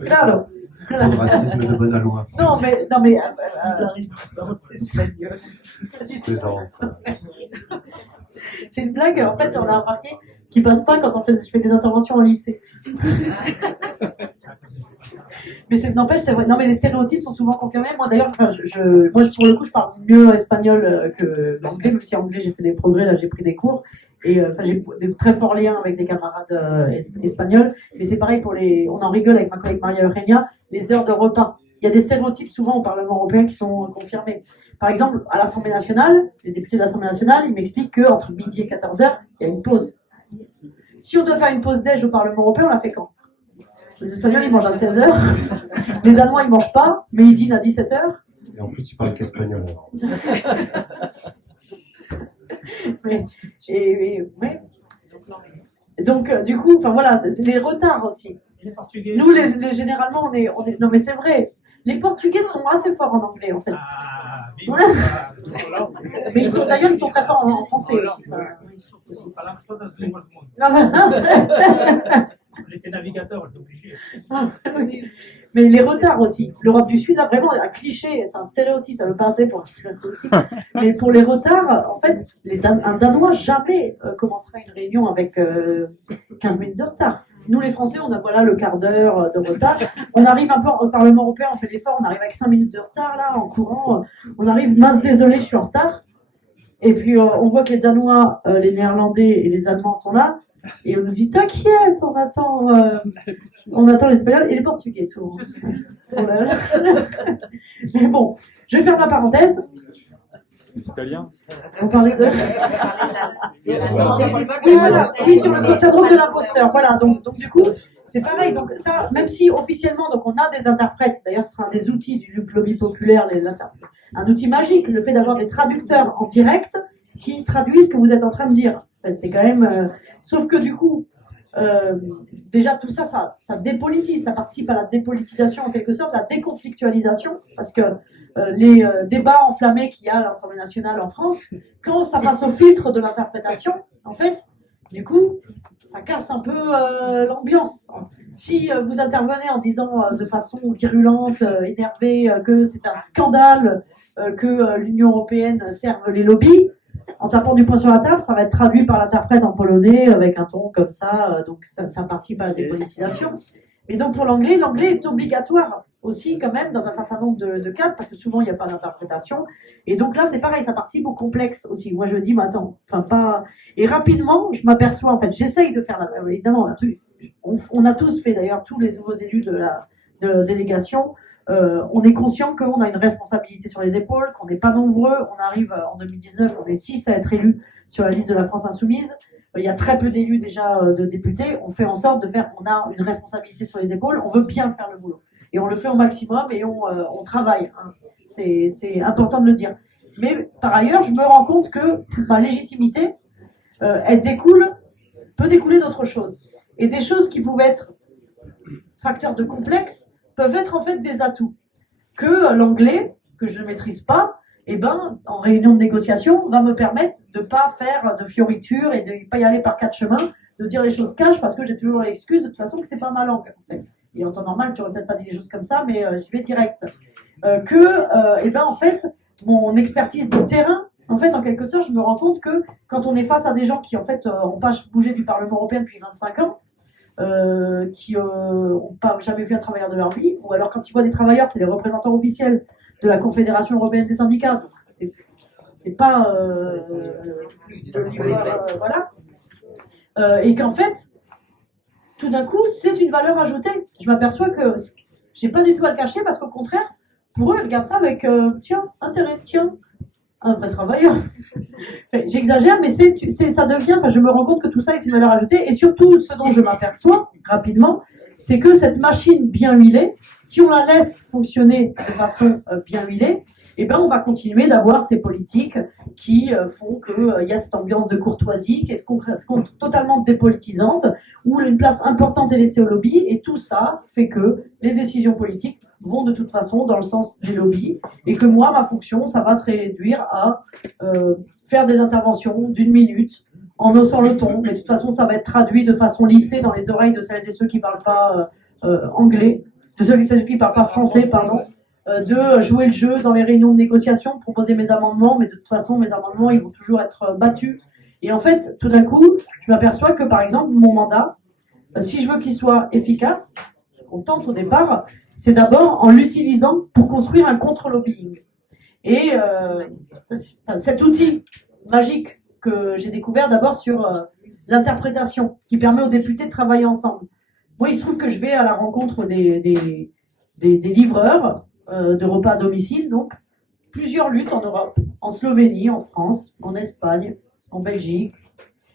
Claro. Le racisme de Bonalois. Non, mais La résistance espagnole. C'est une blague, en fait, on a remarqué, qui passe pas quand je fais des interventions en lycée. Mais n'empêche, c'est vrai. Non, mais les stéréotypes sont souvent confirmés. Moi, d'ailleurs, moi, pour le coup, je parle mieux espagnol que l'anglais, même si en anglais, j'ai fait des progrès, là, j'ai pris des cours. Et j'ai de très forts liens avec des camarades espagnols. Mais c'est pareil on en rigole avec ma collègue Maria Eugenia, les heures de repas. Il y a des stéréotypes souvent au Parlement européen qui sont confirmés. Par exemple, à l'Assemblée nationale, les députés de l'Assemblée nationale, ils m'expliquent qu'entre midi et 14h, il y a une pause. Si on doit faire une pause déj au Parlement européen, on la fait quand? Les Espagnols, ils mangent à 16h. Les Danois, ils mangent pas, mais ils dînent à 17h. Et en plus, ils parlent qu'espagnol. Donc, du coup, enfin voilà, les retards aussi. Nous, généralement, on est. Non, mais c'est vrai. Les Portugais sont assez forts en anglais, en fait. Mais d'ailleurs, ils sont très forts en français aussi. J'étais navigateur, j'étais obligé. Mais les retards aussi. L'Europe du Sud, là, vraiment, un cliché, c'est un stéréotype, ça veut pas assez pour un stéréotype. Mais pour les retards, en fait, un Danois jamais commencera une réunion avec 15 minutes de retard. Nous, les Français, on a voilà le quart d'heure de retard. On arrive un peu au Parlement européen, on fait l'effort, on arrive avec 5 minutes de retard, là, en courant. On arrive, mince, désolé, je suis en retard. Et puis, on voit que les Danois, les Néerlandais et les Allemands sont là. Et on nous dit, t'inquiète, on attend les Espagnols et les Portugais, souvent. Mais bon, je vais faire ma parenthèse. Les Italiens. On parlait de... Oui, voilà. Oui, sur le syndrome de l'imposteur. Voilà, donc du coup, c'est pareil. Donc ça, même si officiellement, donc on a des interprètes. D'ailleurs, ce sera un des outils du lobby populaire, un outil magique, le fait d'avoir des traducteurs en direct qui traduisent ce que vous êtes en train de dire. En fait, c'est quand même. Sauf que du coup, déjà tout ça, ça dépolitise, ça participe à la dépolitisation en quelque sorte, la déconflictualisation, parce que les débats enflammés qu'il y a à l'Assemblée nationale en France, quand ça passe au filtre de l'interprétation, en fait, du coup, ça casse un peu l'ambiance. Si vous intervenez en disant de façon virulente, énervée, que c'est un scandale que l'Union européenne serve les lobbies, en tapant du poing sur la table, ça va être traduit par l'interprète en polonais avec un ton comme ça, donc ça participe à la dépolitisation. Et donc pour l'anglais est obligatoire aussi quand même dans un certain nombre de cas, parce que souvent il n'y a pas d'interprétation. Et donc là c'est pareil, ça participe au complexe aussi. Moi je me dis, mais attends, enfin pas. Et rapidement je m'aperçois, en fait, j'essaye de faire évidemment un truc. On a tous fait d'ailleurs, tous les nouveaux élus de la délégation. On est conscient qu'on a une responsabilité sur les épaules, qu'on n'est pas nombreux. On arrive en 2019, on est 6 à être élus sur la liste de la France Insoumise. Il y a très peu d'élus déjà de députés. On fait en sorte de faire, on a une responsabilité sur les épaules. On veut bien faire le boulot. Et on le fait au maximum et on travaille. Hein. C'est important de le dire. Mais par ailleurs, je me rends compte que ma légitimité, elle peut découler d'autres choses. Et des choses qui pouvaient être facteurs de complexe peuvent être en fait des atouts. Que l'anglais, que je ne maîtrise pas, en réunion de négociation, va me permettre de ne pas faire de fioritures et de ne pas y aller par 4 chemins, de dire les choses cash parce que j'ai toujours l'excuse de toute façon que c'est pas ma langue en fait. Et en temps normal, tu n'aurais peut-être pas dit les choses comme ça, mais j'y vais direct. En fait, mon expertise de terrain, en fait, en quelque sorte, je me rends compte que quand on est face à des gens qui en fait n'ont pas bougé du Parlement européen depuis 25 ans, qui n'ont pas jamais vu un travailleur de leur vie, ou alors quand ils voient des travailleurs, c'est les représentants officiels de la Confédération européenne des syndicats. Donc c'est pas voilà. Et qu'en fait, tout d'un coup, c'est une valeur ajoutée. Je m'aperçois que j'ai pas du tout à le cacher parce qu'au contraire, pour eux, ils regardent ça avec intérêt, un vrai travailleur. J'exagère, mais ça devient, je me rends compte que tout ça est une valeur ajoutée, et surtout, ce dont je m'aperçois rapidement, c'est que cette machine bien huilée, si on la laisse fonctionner de façon bien huilée, on va continuer d'avoir ces politiques qui font qu'il y a cette ambiance de courtoisie qui est totalement dépolitisante, où une place importante est laissée au lobby, et tout ça fait que les décisions politiques vont de toute façon dans le sens des lobbies, et que moi, ma fonction, ça va se réduire à faire des interventions d'1 minute, en haussant le ton, mais de toute façon, ça va être traduit de façon lissée dans les oreilles de celles et ceux qui ne parlent pas anglais, de ceux et celles qui ne parlent pas français, pardon, de jouer le jeu dans les réunions de négociation, de proposer mes amendements, mais de toute façon, mes amendements, ils vont toujours être battus. Et en fait, tout d'un coup, je m'aperçois que, par exemple, mon mandat, si je veux qu'il soit efficace, ce qu'on tente au départ, c'est d'abord en l'utilisant pour construire un contre-lobbying. Et cet outil magique que j'ai découvert d'abord sur l'interprétation, qui permet aux députés de travailler ensemble. Moi, il se trouve que je vais à la rencontre des livreurs de repas à domicile, donc plusieurs luttes en Europe, en Slovénie, en France, en Espagne, en Belgique.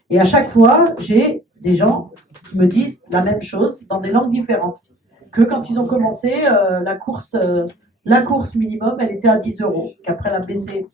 Et à chaque fois, j'ai des gens qui me disent la même chose dans des langues différentes. Que quand ils ont commencé, la course minimum, elle était à 10 €, qu'après elle a baissé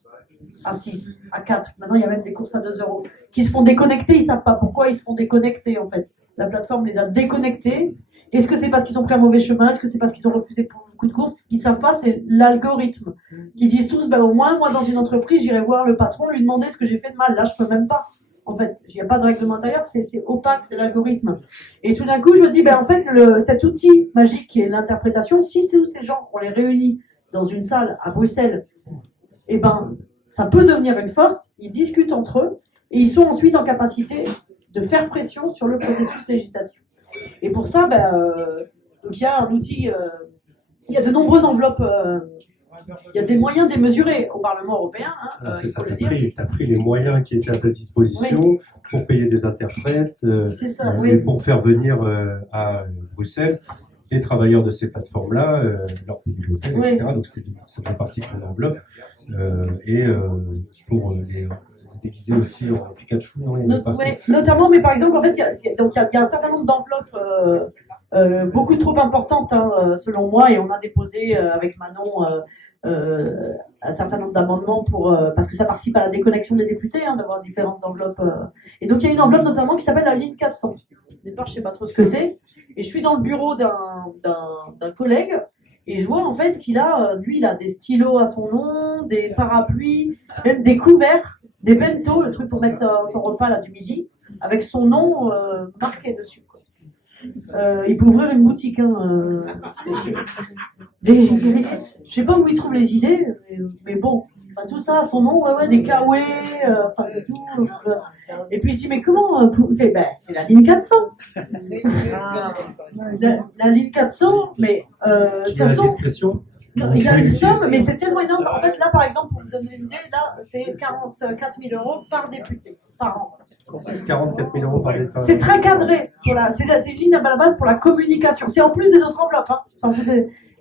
à 6, à 4. Maintenant, il y a même des courses à 2 €. Qui se font déconnecter, ils ne savent pas pourquoi ils se font déconnecter, en fait. La plateforme les a déconnectés. Est-ce que c'est parce qu'ils ont pris un mauvais chemin? Est-ce que c'est parce qu'ils ont refusé pour le coup de course? Ils ne savent pas, c'est l'algorithme. Qui disent tous, au moins, moi, dans une entreprise, j'irai voir le patron, lui demander ce que j'ai fait de mal. Là, je ne peux même pas. En fait, il n'y a pas de règlement intérieur, c'est opaque, c'est l'algorithme. Et tout d'un coup, je me dis, en fait, cet outil magique qui est l'interprétation, si tous ces gens, on les réunit dans une salle à Bruxelles, ça peut devenir une force, ils discutent entre eux, et ils sont ensuite en capacité de faire pression sur le processus législatif. Et pour ça, donc il y a un outil, il y a de nombreuses enveloppes, il y a des moyens démesurés au Parlement européen. C'est ça, tu as pris les moyens qui étaient à ta disposition pour payer des interprètes et pour faire venir à Bruxelles les travailleurs de ces plateformes-là, leurs bibliothèques, etc. Donc ça fait partie de ton enveloppe. Pour les déguiser aussi en Pikachu. Notamment, mais par exemple, en fait, il y a un certain nombre d'enveloppes beaucoup trop importante, hein, selon moi, et on a déposé avec Manon un certain nombre d'amendements parce que ça participe à la déconnexion des députés, hein, d'avoir différentes enveloppes. Et donc il y a une enveloppe notamment qui s'appelle la ligne 400. Au départ, je sais pas trop ce que c'est, et je suis dans le bureau d'un collègue, et je vois en fait qu'il a, lui, il a des stylos à son nom, des parapluies, même des couverts, des bento, le truc pour mettre son repas là du midi, avec son nom marqué dessus, quoi. Il peut ouvrir une boutique. Hein, je sais pas où il trouve les idées, mais bon, enfin, tout ça, son nom, ouais, des kawaii, enfin tout. Et puis je dis, mais comment il fait, ben, c'est la ligne 400. La ligne 400, mais de toute façon. Non, il y a une somme, mais c'est tellement énorme. En fait, là, par exemple, pour vous donner une idée, là, c'est 44 000 € par député, par an. 44 000 € par député. C'est très cadré. C'est une ligne à la base pour la communication. C'est en plus des autres enveloppes. Hein.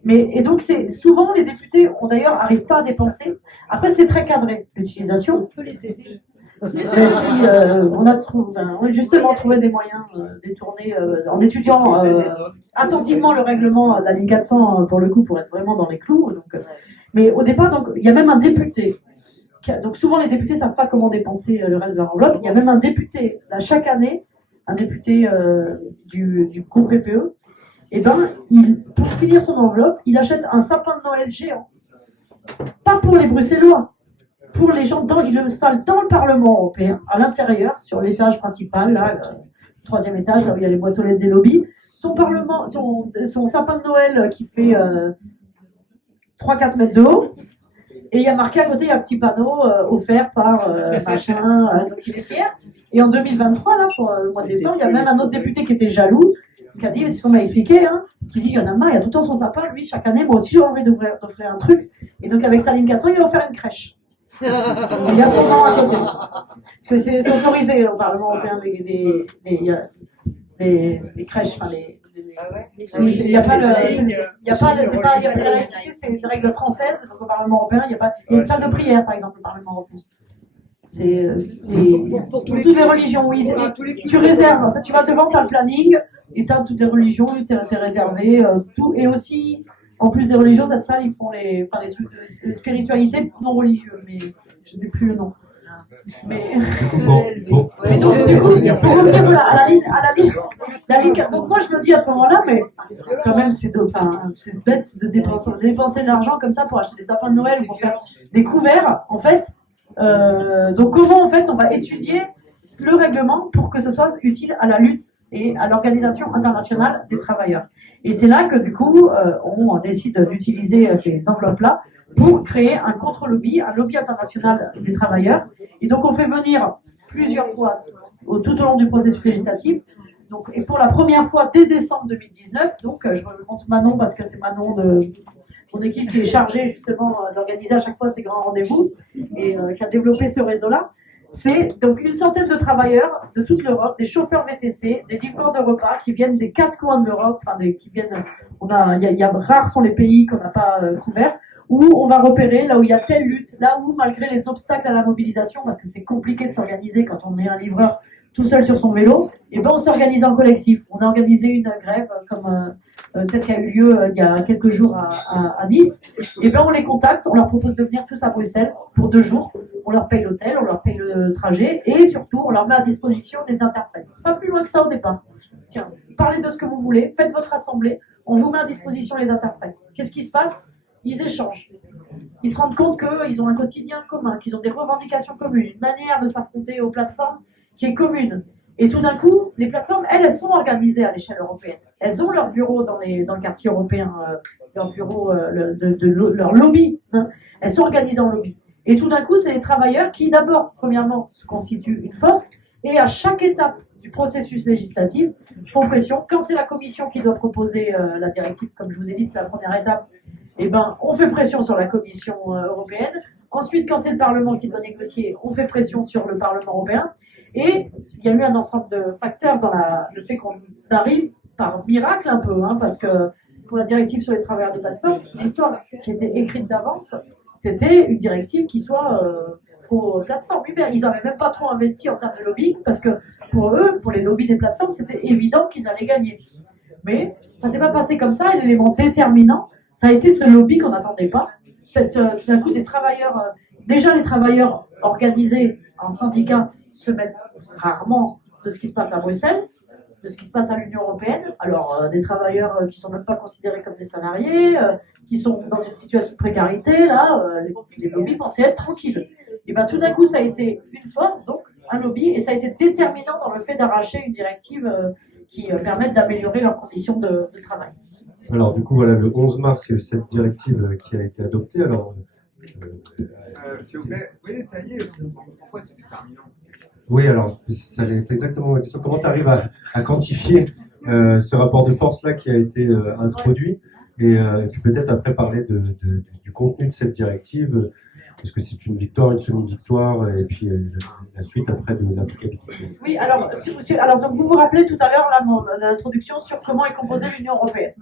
Et donc, souvent, les députés, d'ailleurs, n'arrivent pas à dépenser. Après, c'est très cadré, l'utilisation. On peut les aider. Si on a justement trouvé des moyens détournés en étudiant attentivement le règlement de la ligne 400 pour le coup pour être vraiment dans les clous. Mais au départ, donc il y a même un député. Donc souvent les députés savent pas comment dépenser le reste de leur enveloppe. Il y a même un député là chaque année, un député du groupe PPE. Et ben pour finir son enveloppe, il achète un sapin de Noël géant. Pas pour les Bruxellois. Pour les gens, il l'installe dans le Parlement européen, à l'intérieur, sur l'étage principal, là, le 3e étage, là où il y a les boîtes aux lettres des lobbies. Son sapin de Noël qui fait 3-4 mètres de haut. Et il y a marqué à côté, il y a un petit panneau offert par machin, donc il est fier. Et en 2023, là, pour le mois de décembre, il y a même un autre député qui était jaloux, qui a dit, c'est ce qu'on m'a expliqué, hein, qui dit, il y en a marre, il y a tout le temps son sapin, lui, chaque année, moi aussi j'ai envie d'offrir un truc. Et donc avec sa ligne 400, il a offert une crèche. Il y a son nom à côté. Parce que c'est autorisé au Parlement européen, les crèches, enfin il n'y a pas la laïcité, c'est une règle française, donc au Parlement européen, il y a une salle de prière, par exemple, au Parlement européen. C'est pour toutes les religions, oui. Tu réserves, en fait, tu vas devant, tu as le planning, et tu as toutes les religions, c'est réservé, tout. Et aussi, en plus des religions, cette salle, ils font les trucs de spiritualité non religieux, mais je ne sais plus le nom. Mais donc, du coup, pour revenir à la ligne, donc moi je me dis à ce moment-là, mais quand même c'est bête de dépenser de l'argent comme ça pour acheter des sapins de Noël ou pour faire des couverts, en fait. Donc comment en fait on va étudier le règlement pour que ce soit utile à la lutte et à l'Organisation internationale des travailleurs. Et c'est là que du coup on décide d'utiliser ces enveloppes-là pour créer un contre-lobby, un lobby international des travailleurs. Et donc on fait venir plusieurs fois tout au long du processus législatif. Donc, et pour la première fois dès décembre 2019, donc je remonte Manon parce que c'est Manon de mon équipe qui est chargée justement d'organiser à chaque fois ces grands rendez-vous et qui a développé ce réseau-là. C'est donc une centaine de travailleurs de toute l'Europe, des chauffeurs VTC, des livreurs de repas qui viennent des 4 coins de l'Europe, qui viennent. Rares sont les pays qu'on n'a pas couverts, où on va repérer là où il y a telle lutte, là où malgré les obstacles à la mobilisation, parce que c'est compliqué de s'organiser quand on est un livreur tout seul sur son vélo, et ben on s'organise en collectif. On a organisé une grève comme celle qui a eu lieu il y a quelques jours à Nice. Et ben on les contacte, on leur propose de venir tous à Bruxelles pour 2 jours. On leur paye l'hôtel, on leur paye le trajet, et surtout on leur met à disposition des interprètes. Pas plus loin que ça au départ. Tiens, parlez de ce que vous voulez, faites votre assemblée, on vous met à disposition les interprètes. Qu'est-ce qui se passe ? Ils échangent. Ils se rendent compte qu'ils ont un quotidien commun, qu'ils ont des revendications communes, une manière de s'affronter aux plateformes qui est commune. Et tout d'un coup, les plateformes, elles sont organisées à l'échelle européenne. Elles ont leur bureau dans le quartier européen, leur bureau, leur lobby. Hein. Elles sont organisées en lobby. Et tout d'un coup, c'est les travailleurs qui, d'abord, premièrement, se constituent une force, et à chaque étape du processus législatif, font pression. Quand c'est la Commission qui doit proposer la directive, comme je vous ai dit, c'est la première étape, eh ben, on fait pression sur la Commission européenne. Ensuite, quand c'est le Parlement qui doit négocier, on fait pression sur le Parlement européen. Et il y a eu un ensemble de facteurs dans le fait qu'on arrive par miracle un peu, hein, parce que pour la directive sur les travailleurs de plateforme, l'histoire qui était écrite d'avance, c'était une directive qui soit aux plateformes. Ils n'avaient même pas trop investi en termes de lobbying, parce que pour eux, pour les lobbies des plateformes, c'était évident qu'ils allaient gagner. Mais ça s'est pas passé comme ça, et l'élément déterminant, ça a été ce lobby qu'on n'attendait pas. Tout d'un coup, des travailleurs, déjà les travailleurs organisés en syndicats se mêlent rarement de ce qui se passe à Bruxelles, de ce qui se passe à l'Union européenne. Alors, des travailleurs qui sont même pas considérés comme des salariés, qui sont dans une situation de précarité, là, les lobbies pensaient être tranquilles. Et bien tout d'un coup, ça a été une force, donc un lobby, et ça a été déterminant dans le fait d'arracher une directive qui permette d'améliorer leurs conditions de travail. Alors, du coup, voilà, le 11 mars, il y a eu cette directive qui a été adoptée. Alors, s'il vous plaît, vous pouvez détailler pourquoi c'est déterminant? oui, alors, ça est exactement la question. Comment tu arrives à quantifier ce rapport de force-là qui a été introduit et puis peut-être après parler du contenu de cette directive, est-ce que c'est une victoire, une semi-victoire, et puis la suite après de l'applicabilité. Oui, alors donc vous vous rappelez tout à l'heure l'introduction sur comment est composée l'Union européenne.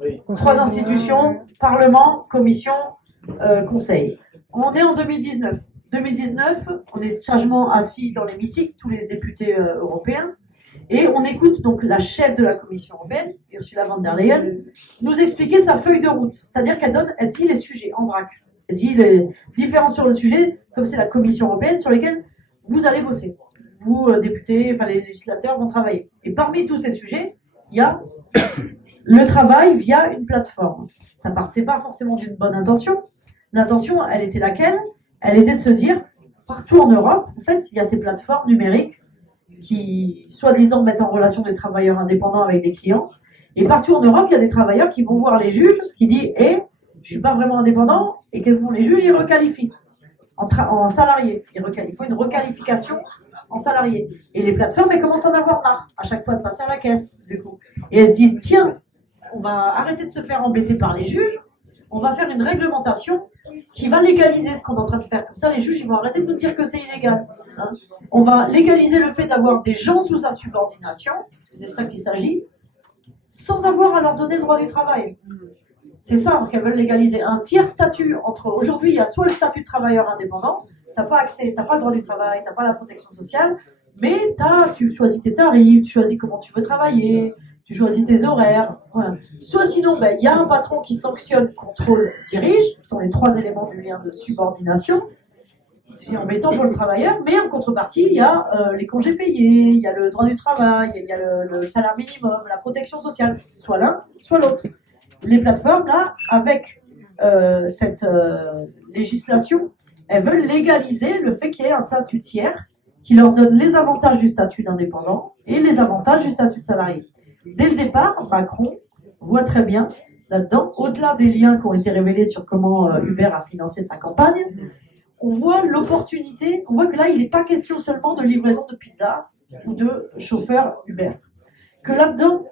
Oui. 3 institutions, Parlement, Commission, Conseil. On est en 2019. 2019, on est sagement assis dans l'hémicycle, tous les députés européens, et on écoute donc la chef de la Commission européenne, Ursula von der Leyen, nous expliquer sa feuille de route. C'est-à-dire elle dit les sujets en vrac. Elle dit les différents sur le sujet, comme c'est la Commission européenne, sur lesquels vous allez bosser. Vous, députés, enfin les législateurs vont travailler. Et parmi tous ces sujets, il y a le travail via une plateforme. Ça partait pas forcément d'une bonne intention. L'intention, elle était laquelle? Elle était de se dire, partout en Europe, en fait, il y a ces plateformes numériques qui, soi-disant, mettent en relation des travailleurs indépendants avec des clients. Et partout en Europe, il y a des travailleurs qui vont voir les juges, qui disent, je suis pas vraiment indépendant, et que font les juges, ils requalifient en salarié. Il faut une requalification en salarié. Et les plateformes, elles commencent à en avoir marre, à chaque fois de passer à la caisse, du coup. Et elles se disent, tiens, on va arrêter de se faire embêter par les juges, on va faire une réglementation qui va légaliser ce qu'on est en train de faire. Comme ça, les juges, ils vont arrêter de nous dire que c'est illégal. Hein. On va légaliser le fait d'avoir des gens sous sa subordination, c'est de ça qu'il s'agit, sans avoir à leur donner le droit du travail. C'est ça qu'elles veulent légaliser. Un tiers statut entre... Aujourd'hui, il y a soit le statut de travailleur indépendant, t'as pas accès, t'as pas le droit du travail, t'as pas la protection sociale, mais tu choisis tes tarifs, tu choisis comment tu veux travailler, tu choisis tes horaires. Voilà. Soit sinon, il y a un patron qui sanctionne, contrôle, dirige, qui sont les 3 éléments du lien de subordination. C'est embêtant pour le travailleur, mais en contrepartie, il y a les congés payés, il y a le droit du travail, il y a le salaire minimum, la protection sociale, soit l'un, soit l'autre. Les plateformes, là, avec cette législation, elles veulent légaliser le fait qu'il y ait un statut tiers qui leur donne les avantages du statut d'indépendant et les avantages du statut de salarié. Dès le départ, Macron voit très bien là-dedans, au-delà des liens qui ont été révélés sur comment Uber a financé sa campagne, on voit l'opportunité, on voit que là, il n'est pas question seulement de livraison de pizza ou de chauffeur Uber. Que là-dedans,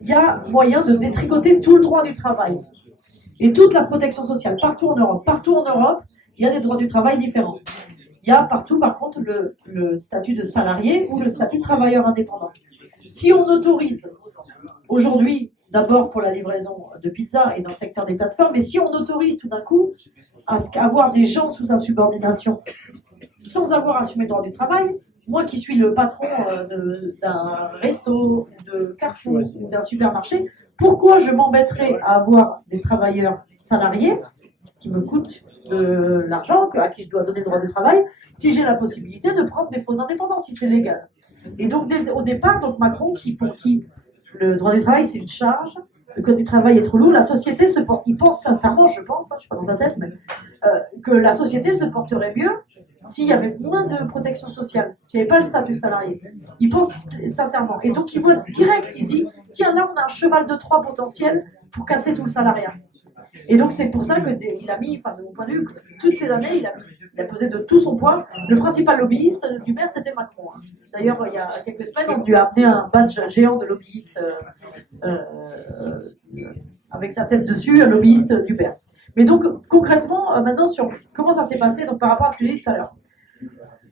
il y a moyen de détricoter tout le droit du travail et toute la protection sociale, partout en Europe. Partout en Europe, il y a des droits du travail différents. Il y a partout, par contre, le statut de salarié ou le statut de travailleur indépendant. Si on autorise aujourd'hui, d'abord pour la livraison de pizza et dans le secteur des plateformes, mais si on autorise tout d'un coup à avoir des gens sous sa subordination sans avoir assumé le droit du travail, moi qui suis le patron d'un resto, de Carrefour ou d'un supermarché, pourquoi je m'embêterais à avoir des travailleurs salariés qui me coûtent de l'argent, à qui je dois donner le droit du travail, si j'ai la possibilité de prendre des faux indépendants, si c'est légal. Et donc, au départ, Macron, pour qui le droit du travail, c'est une charge, le code du travail est trop lourd, la société il pense sincèrement, je pense, je ne suis pas dans sa tête, mais que la société se porterait mieux s'il y avait moins de protection sociale, s'il n'y avait pas le statut salarié. Il pense sincèrement. Et donc, il voit direct, il dit, tiens, là, on a un cheval de Troie potentiel pour casser tout le salariat. Et donc, c'est pour ça qu'il a mis, de mon point de vue, toutes ces années, il a pesé de tout son poids. Le principal lobbyiste d'Uber, c'était Macron. D'ailleurs, il y a quelques semaines, on lui a amené un badge géant de lobbyiste avec sa tête dessus, un lobbyiste d'Uber. Mais donc, concrètement, maintenant, sur comment ça s'est passé, donc par rapport à ce que j'ai dit tout à l'heure.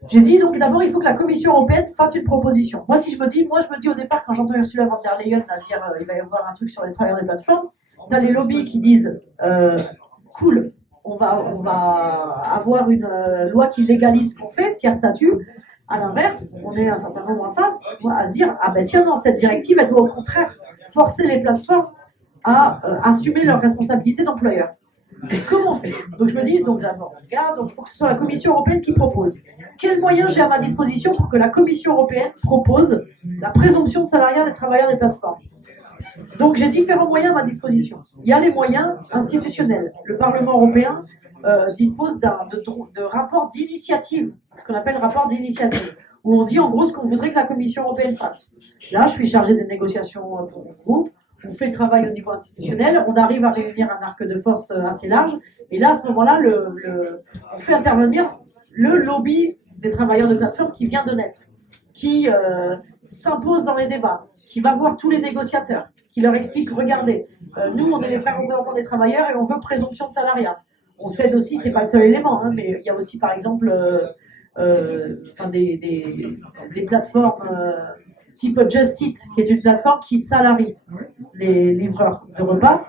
J'ai dit, donc d'abord, il faut que la Commission européenne fasse une proposition. Moi, je me dis au départ, quand j'entends Ursula von der Leyen dire il va y avoir un truc sur les travailleurs des plateformes, t'as les lobbies qui disent cool, on va avoir une loi qui légalise ce qu'on fait, tiers statut. À l'inverse, on est un certain nombre en face à se dire ah ben tiens non, cette directive elle doit au contraire forcer les plateformes à assumer leurs responsabilités d'employeur. Comment on fait? Donc je me dis, donc d'abord, regarde, donc il faut que ce soit la Commission européenne qui propose. Quels moyens j'ai à ma disposition pour que la Commission européenne propose la présomption de salariat des travailleurs des plateformes? Donc j'ai différents moyens à ma disposition. Il y a les moyens institutionnels. Le Parlement européen dispose de rapports d'initiative, ce qu'on appelle rapport d'initiative, où on dit en gros ce qu'on voudrait que la Commission européenne fasse. Là, je suis chargée des négociations pour mon groupe. On fait le travail au niveau institutionnel, on arrive à réunir un arc de force assez large, et là, à ce moment-là, on fait intervenir le lobby des travailleurs de plateforme qui vient de naître, qui s'impose dans les débats, qui va voir tous les négociateurs, qui leur explique, regardez, nous, on est les frères représentants des travailleurs et on veut présomption de salariat. On cède aussi, c'est pas le seul élément, hein, mais il y a aussi, par exemple, des plateformes type Just Eat, qui est une plateforme qui salarie les livreurs de repas.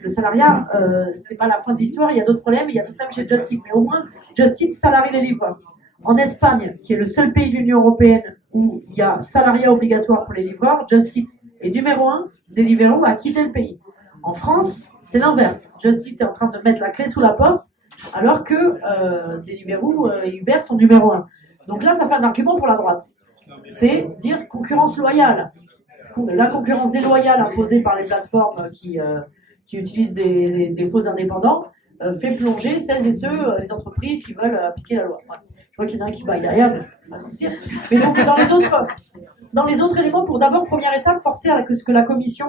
Le salariat, c'est pas la fin de l'histoire, il y a d'autres problèmes, il y a d'autres problèmes chez Just Eat, mais au moins, Just Eat salarie les livreurs. En Espagne, qui est le seul pays de l'Union européenne où il y a salariat obligatoire pour les livreurs, Just Eat est numéro 1, Deliveroo a quitté le pays. En France, c'est l'inverse. Just Eat est en train de mettre la clé sous la porte, alors que Deliveroo et Uber sont numéro 1. Donc là, ça fait un argument pour la droite. C'est dire concurrence loyale. La concurrence déloyale imposée par les plateformes qui utilisent des faux indépendants fait plonger celles et ceux, les entreprises qui veulent appliquer la loi. Ouais. Je vois qu'il y en a un qui baille derrière, mais donc dans les autres éléments, pour d'abord, première étape, forcer à ce que la Commission,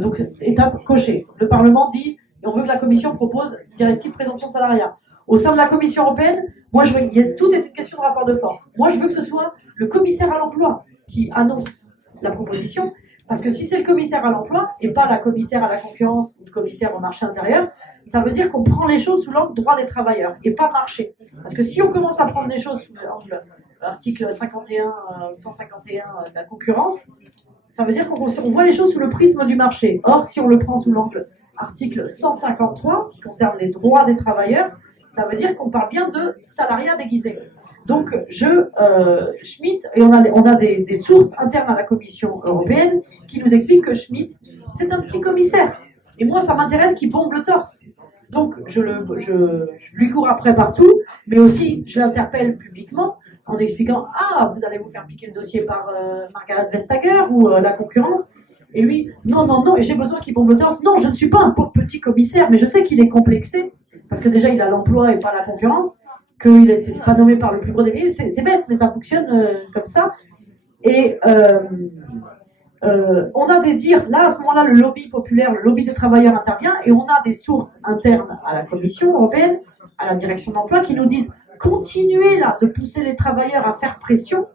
donc étape cochée. Le Parlement dit, on veut que la Commission propose une directive présomption de salariat. Au sein de la Commission européenne, moi je veux, tout est une question de rapport de force. Moi je veux que ce soit le commissaire à l'emploi qui annonce la proposition, parce que si c'est le commissaire à l'emploi et pas la commissaire à la concurrence ou le commissaire au marché intérieur, ça veut dire qu'on prend les choses sous l'angle droit des travailleurs et pas marché. Parce que si on commence à prendre les choses sous l'angle article 51, 151 de la concurrence, ça veut dire qu'on voit les choses sous le prisme du marché. Or, si on le prend sous l'angle article 153, qui concerne les droits des travailleurs, ça veut dire qu'on parle bien de salariat déguisé. Donc, Schmitt, et on a des sources internes à la Commission européenne qui nous expliquent que Schmitt, c'est un petit commissaire. Et moi, ça m'intéresse qu'il bombe le torse. Donc, je lui cours après partout, mais aussi, je l'interpelle publiquement en expliquant « Ah, vous allez vous faire piquer le dossier par Margaret Vestager ou la concurrence ?» Et lui, non, j'ai besoin qu'il bombe le torse. Non, je ne suis pas un pauvre petit commissaire, mais je sais qu'il est complexé, parce que déjà, il a l'emploi et pas la concurrence, qu'il n'était pas nommé par le plus gros des pays. C'est bête, mais ça fonctionne comme ça. Et on a des dires, là, à ce moment-là, le lobby populaire, le lobby des travailleurs intervient, et on a des sources internes à la Commission européenne, à la direction de l'emploi, qui nous disent « Continuez là de pousser les travailleurs à faire pression,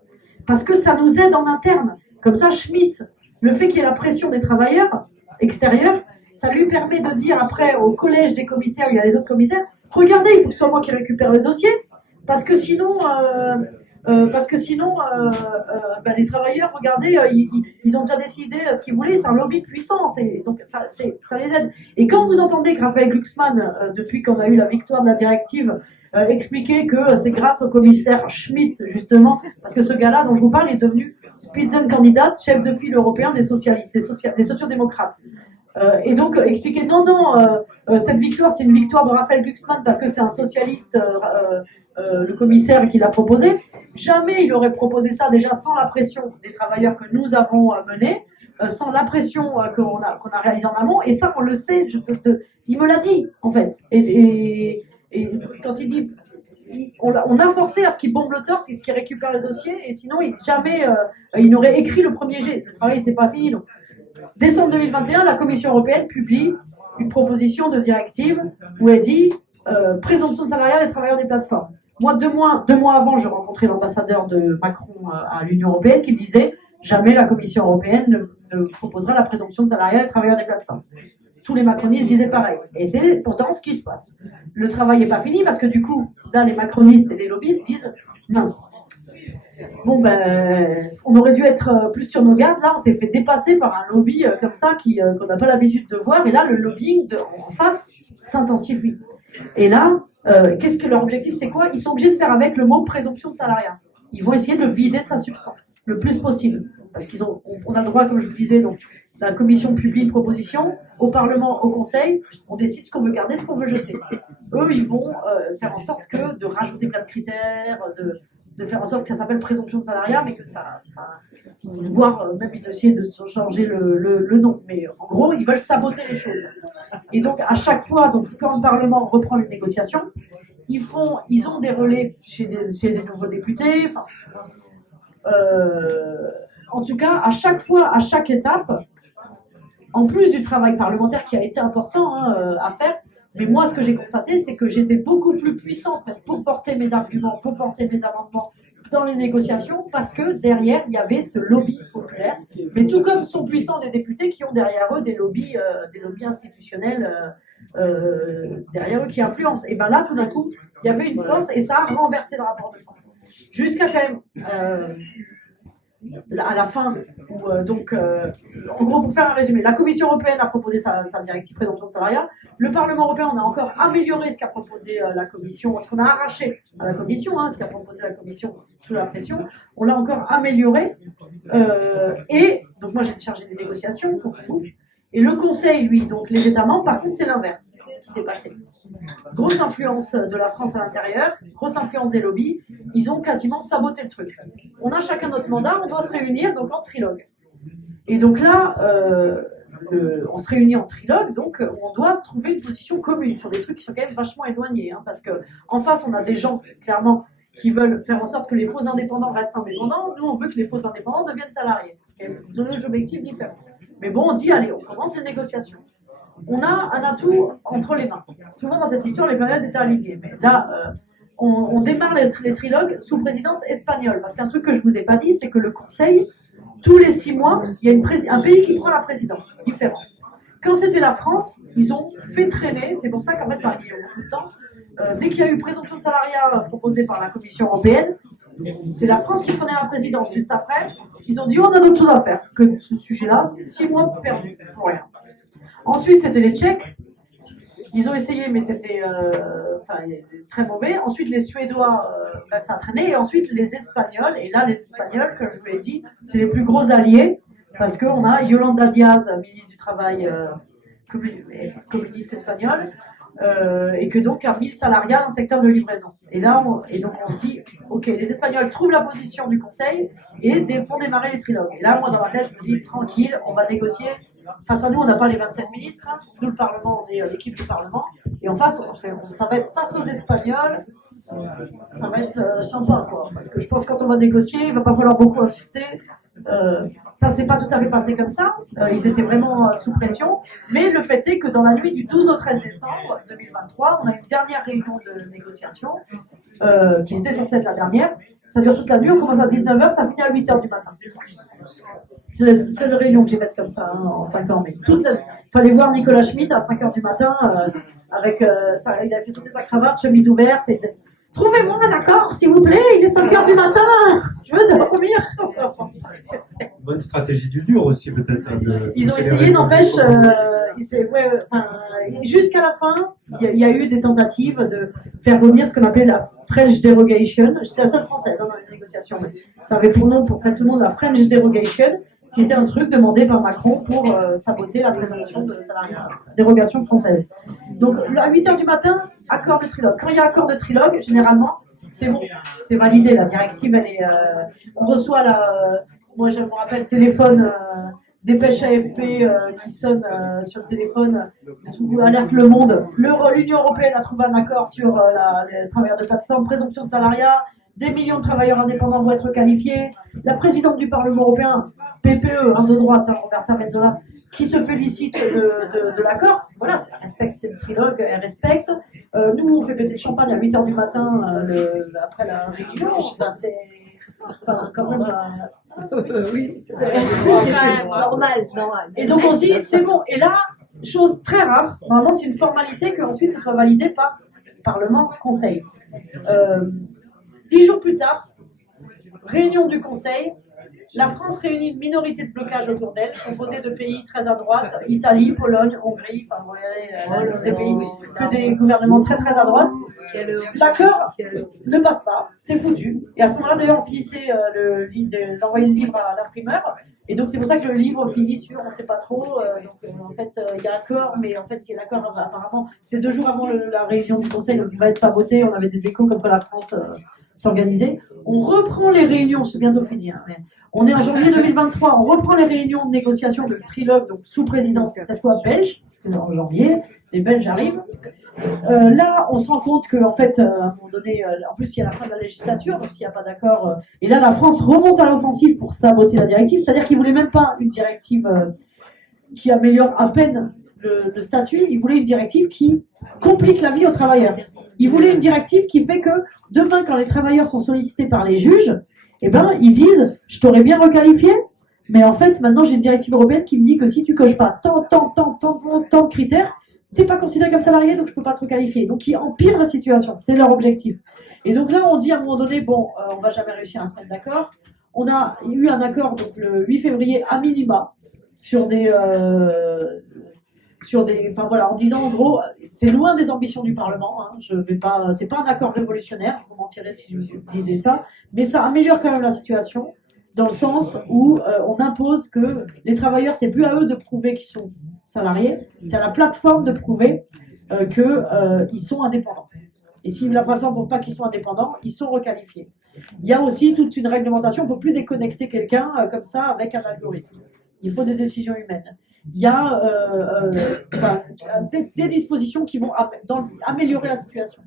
parce que ça nous aide en interne. » Comme ça, Schmitt, le fait qu'il y ait la pression des travailleurs extérieurs, ça lui permet de dire après au collège des commissaires, où il y a les autres commissaires, regardez, il faut que ce soit moi qui récupère le dossier, parce que sinon, les travailleurs, regardez, ils ont déjà décidé ce qu'ils voulaient, c'est un lobby puissant, donc ça les aide. Et quand vous entendez que Raphaël Glucksmann, depuis qu'on a eu la victoire de la directive, expliquer que c'est grâce au commissaire Schmitt, justement, parce que ce gars-là dont je vous parle est devenu Spitzenkandidat, chef de file européen des socialistes, des sociodémocrates. Et donc expliquer non, cette victoire c'est une victoire de Raphaël Glucksmann parce que c'est un socialiste, le commissaire qui l'a proposé. Jamais il aurait proposé ça déjà sans la pression des travailleurs que nous avons menée, sans la pression qu'on a réalisée en amont. Et ça on le sait, il me l'a dit en fait. Et quand il dit on a forcé à ce qu'il bombe le torse, c'est ce qu'il récupère le dossier, et sinon jamais il n'aurait écrit le premier jet. Le travail n'était pas fini. Donc. Décembre 2021, la Commission européenne publie une proposition de directive où elle dit présomption de salariat des travailleurs des plateformes. Moi, deux mois avant, je rencontrais l'ambassadeur de Macron à l'Union européenne qui me disait jamais la Commission européenne ne proposera la présomption de salariat des travailleurs des plateformes. Tous les macronistes disaient pareil. Et c'est pourtant ce qui se passe. Le travail n'est pas fini parce que du coup, là, les macronistes et les lobbyistes disent mince. Bon on aurait dû être plus sur nos gardes. Là, on s'est fait dépasser par un lobby comme ça qu'on n'a pas l'habitude de voir. Et là, le lobbying en face s'intensifie. Et là, qu'est-ce que leur objectif, c'est quoi? Ils sont obligés de faire avec le mot présomption de salariat. Ils vont essayer de le vider de sa substance le plus possible, parce qu'on a le droit, comme je vous disais, donc La commission publie une proposition, au Parlement, au Conseil, on décide ce qu'on veut garder, ce qu'on veut jeter. Eux, ils vont faire en sorte de rajouter plein de critères, de faire en sorte que ça s'appelle présomption de salariat, mais que ça, voire même ils essaient de changer le nom. Mais en gros, ils veulent saboter les choses. Et donc à chaque fois, donc quand le Parlement reprend les négociations, ils ont des relais chez des nouveaux députés. En tout cas, à chaque fois, à chaque étape, en plus du travail parlementaire qui a été important à faire, mais moi, ce que j'ai constaté, c'est que j'étais beaucoup plus puissante pour porter mes arguments, pour porter mes amendements dans les négociations, parce que derrière, il y avait ce lobby populaire. Mais tout comme sont puissants des députés qui ont derrière eux des lobbies institutionnels derrière eux qui influencent. Et bien là, tout d'un coup, il y avait une force et ça a renversé le rapport de force. Jusqu'à quand même... à la fin, en gros, pour faire un résumé, la Commission européenne a proposé sa directive présomption de salariat. Le Parlement européen, on a encore amélioré ce qu'a proposé la Commission, ce qu'on a arraché à la Commission, ce qu'a proposé la Commission sous la pression. On l'a encore amélioré. Et donc moi, j'étais chargée des négociations pour vous. Et le Conseil, lui, donc les États membres, par contre, c'est l'inverse qui s'est passé. Grosse influence de la France à l'intérieur, grosse influence des lobbies, ils ont quasiment saboté le truc. On a chacun notre mandat, on doit se réunir donc en trilogue. Et donc là, on se réunit en trilogue, donc on doit trouver une position commune sur des trucs qui sont quand même vachement éloignés, parce qu'en face, on a des gens, clairement, qui veulent faire en sorte que les faux indépendants restent indépendants. Nous, on veut que les faux indépendants deviennent salariés. Ils ont des objectifs différents. Mais bon, on dit, allez, on commence les négociations. On a un atout entre les mains. Souvent dans cette histoire, les planètes étaient alignées. Mais là, on démarre les trilogues sous présidence espagnole. Parce qu'un truc que je ne vous ai pas dit, c'est que le Conseil, tous les 6 mois, il y a un pays qui prend la présidence, différent. Quand c'était la France, ils ont fait traîner, c'est pour ça qu'en fait ça a mis beaucoup de temps. Dès qu'il y a eu présomption de salariat proposée par la Commission européenne, c'est la France qui prenait la présidence. Juste après, ils ont dit on a d'autres choses à faire que ce sujet-là, 6 mois perdus pour rien. Ensuite, c'était les Tchèques. Ils ont essayé, mais c'était très mauvais. Ensuite, les Suédois, ça a traîné. Et ensuite, les Espagnols. Et là, les Espagnols, comme je vous l'ai dit, c'est les plus gros alliés. Parce qu'on a Yolanda Díaz, ministre du Travail communiste espagnole, et que donc a 1000 salariats dans le secteur de livraison. Et là, donc on se dit, ok, les Espagnols trouvent la position du Conseil et font démarrer les trilogues. Et là, moi, dans ma tête, je me dis, tranquille, on va négocier. Face à nous, on n'a pas les 27 ministres. Nous, le Parlement, on est l'équipe du Parlement. Et en face, ça va être face aux Espagnols. Ça va être sympa, quoi. Parce que je pense que quand on va négocier, il ne va pas falloir beaucoup insister. Ça ne s'est pas tout à fait passé comme ça. Ils étaient vraiment sous pression. Mais le fait est que dans la nuit du 12 au 13 décembre 2023, on a une dernière réunion de négociation qui était censée être la dernière. Ça dure toute la nuit, on commence à 19h, ça finit à 8h du matin. C'est la seule réunion que j'ai faite comme ça en 5 ans. Mais toute la nuit. Il fallait voir Nicolas Schmitt à 5h du matin, il a fait sauter sa cravate, chemise ouverte. Et trouvez-moi un accord, s'il vous plaît, il est 5h du matin, je veux dormir. Bonne stratégie d'usure aussi, peut-être. Ils ont essayé, n'empêche, jusqu'à la fin, il y a eu des tentatives de faire revenir ce qu'on appelait la French Derogation. J'étais la seule française dans les négociations, mais ça avait pour nom, pour près tout le monde, la French Derogation, qui était un truc demandé par Macron pour saboter la présomption de salariat, dérogation française. Donc, à 8h du matin, accord de trilogue. Quand il y a accord de trilogue, généralement, c'est bon, c'est validé. La directive, elle est. On reçoit moi, je me rappelle, téléphone, dépêche AFP qui sonne sur le téléphone, alerte Le Monde. L'Union européenne a trouvé un accord sur les travailleurs de plateforme, présomption de salariat. Des millions de travailleurs indépendants vont être qualifiés. La présidente du Parlement européen, PPE, de droite, Roberta Metsola, qui se félicite de l'accord. Voilà, elle respecte, c'est le trilogue, elle respecte. Nous, on fait péter le champagne à 8h du matin après la réunion. C'est quand même... oui, c'est normal. Et donc on se dit, c'est bon. Et là, chose très rare, normalement c'est une formalité qu'ensuite ce soit validé par le Parlement Conseil. 10 jours plus tard, réunion du Conseil, la France réunit une minorité de blocage autour d'elle, composée de pays très à droite, Italie, Pologne, Hongrie, enfin vous voyez, des pays que des gouvernements très très à droite. L'accord ne passe pas, c'est foutu. Et à ce moment-là, d'ailleurs, on finissait d'envoyer le livre à l'imprimeur, Et donc c'est pour ça que le livre finit sur on ne sait pas trop. En fait, il y a accord, mais en fait, il y a l'accord apparemment. C'est 2 jours avant la réunion du Conseil, donc il va être saboté. On avait des échos comme quoi la France s'organisait. On reprend les réunions, c'est bientôt fini. Hein, mais on est en janvier 2023, on reprend les réunions de négociation de trilogue, donc sous présidence, cette fois belge, parce que en janvier, les Belges arrivent. Là, on se rend compte qu'en fait, à un moment donné, en plus, il y a la fin de la législature, donc s'il n'y a pas d'accord, et là, la France remonte à l'offensive pour saboter la directive, c'est-à-dire qu'ils ne voulaient même pas une directive qui améliore à peine le statut, ils voulaient une directive qui complique la vie aux travailleurs. Ils voulaient une directive qui fait que demain, quand les travailleurs sont sollicités par les juges, eh ben, ils disent, je t'aurais bien requalifié, mais en fait, maintenant, j'ai une directive européenne qui me dit que si tu coches pas tant de critères, t'es pas considéré comme salarié, donc je peux pas te requalifier. Donc, ils empirent la situation. C'est leur objectif. Et donc là, on dit à un moment donné, bon, on va jamais réussir à se mettre d'accord. On a eu un accord, donc le 8 février, à minima, sur des, enfin voilà, en disant en gros, c'est loin des ambitions du Parlement. Hein, je vais pas, c'est pas un accord révolutionnaire. Je vous mentirais si je vous disais ça, mais ça améliore quand même la situation dans le sens où on impose que les travailleurs, c'est plus à eux de prouver qu'ils sont salariés, c'est à la plateforme de prouver qu'ils sont indépendants. Et si la plateforme ne prouve pas qu'ils sont indépendants, ils sont requalifiés. Il y a aussi toute une réglementation, on ne peut plus déconnecter quelqu'un comme ça avec un algorithme. Il faut des décisions humaines. Il y a des dispositions qui vont améliorer la situation.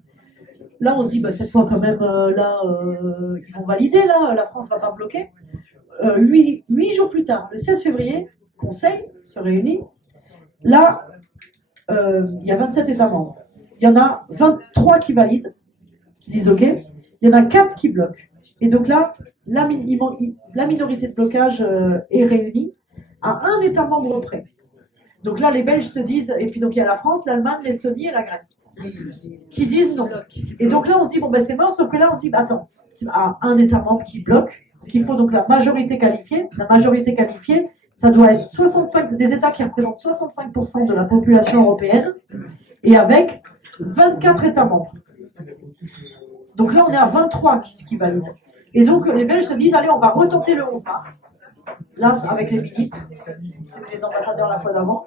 Là, on se dit, bah, cette fois, quand même, ils vont valider, là, la France ne va pas bloquer. 8 jours plus tard, le 16 février, le Conseil se réunit. Là, il y a 27 États membres. Il y en a 23 qui valident, qui disent OK. Il y en a 4 qui bloquent. Et donc là, la minorité de blocage est réunie à un État membre près. Donc là, les Belges se disent, et puis donc il y a la France, l'Allemagne, l'Estonie et la Grèce, qui disent non. Et donc là, on se dit, bon ben c'est mort, sauf que là, on se dit, bah, attends, c'est un État membre qui bloque, parce qu'il faut donc la majorité qualifiée. La majorité qualifiée, ça doit être 65 des États qui représentent 65% de la population européenne, et avec 24 États membres. Donc là, on est à 23 qui valident. Et donc, les Belges se disent, allez, on va retenter le 11 mars. Là, avec les ministres, c'était les ambassadeurs la fois d'avant.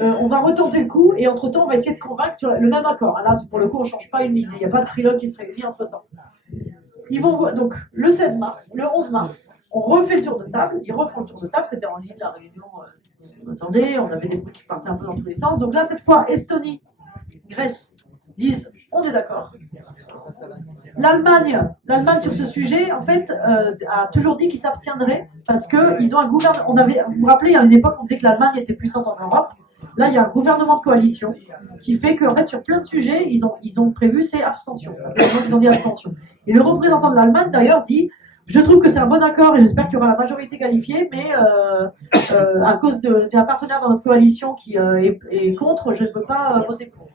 On va retenter le coup et entre-temps, on va essayer de convaincre sur le même accord. Là, pour le coup, on ne change pas une ligne. Il n'y a pas de trilogue qui se réunit entre-temps. Ils vont donc le 16 mars, le 11 mars, on refait le tour de table. Ils refont le tour de table. C'était en ligne, la réunion. On attendait, on avait des bruits qui partaient un peu dans tous les sens. Donc là, cette fois, Estonie, Grèce disent on est d'accord. L'Allemagne sur ce sujet, en fait, a toujours dit qu'ils s'abstiendraient parce qu'ils ont un gouvernement. Vous vous rappelez, à une époque, on disait que l'Allemagne était puissante en Europe. Là, il y a un gouvernement de coalition qui fait qu'en fait, sur plein de sujets, ils ont prévu c'est abstention. Ça fait longtemps qu'ils ont dit abstention. Et le représentant de l'Allemagne, d'ailleurs, dit je trouve que c'est un bon accord et j'espère qu'il y aura la majorité qualifiée, mais à cause d'un partenaire dans notre coalition qui est contre, je ne peux pas voter pour.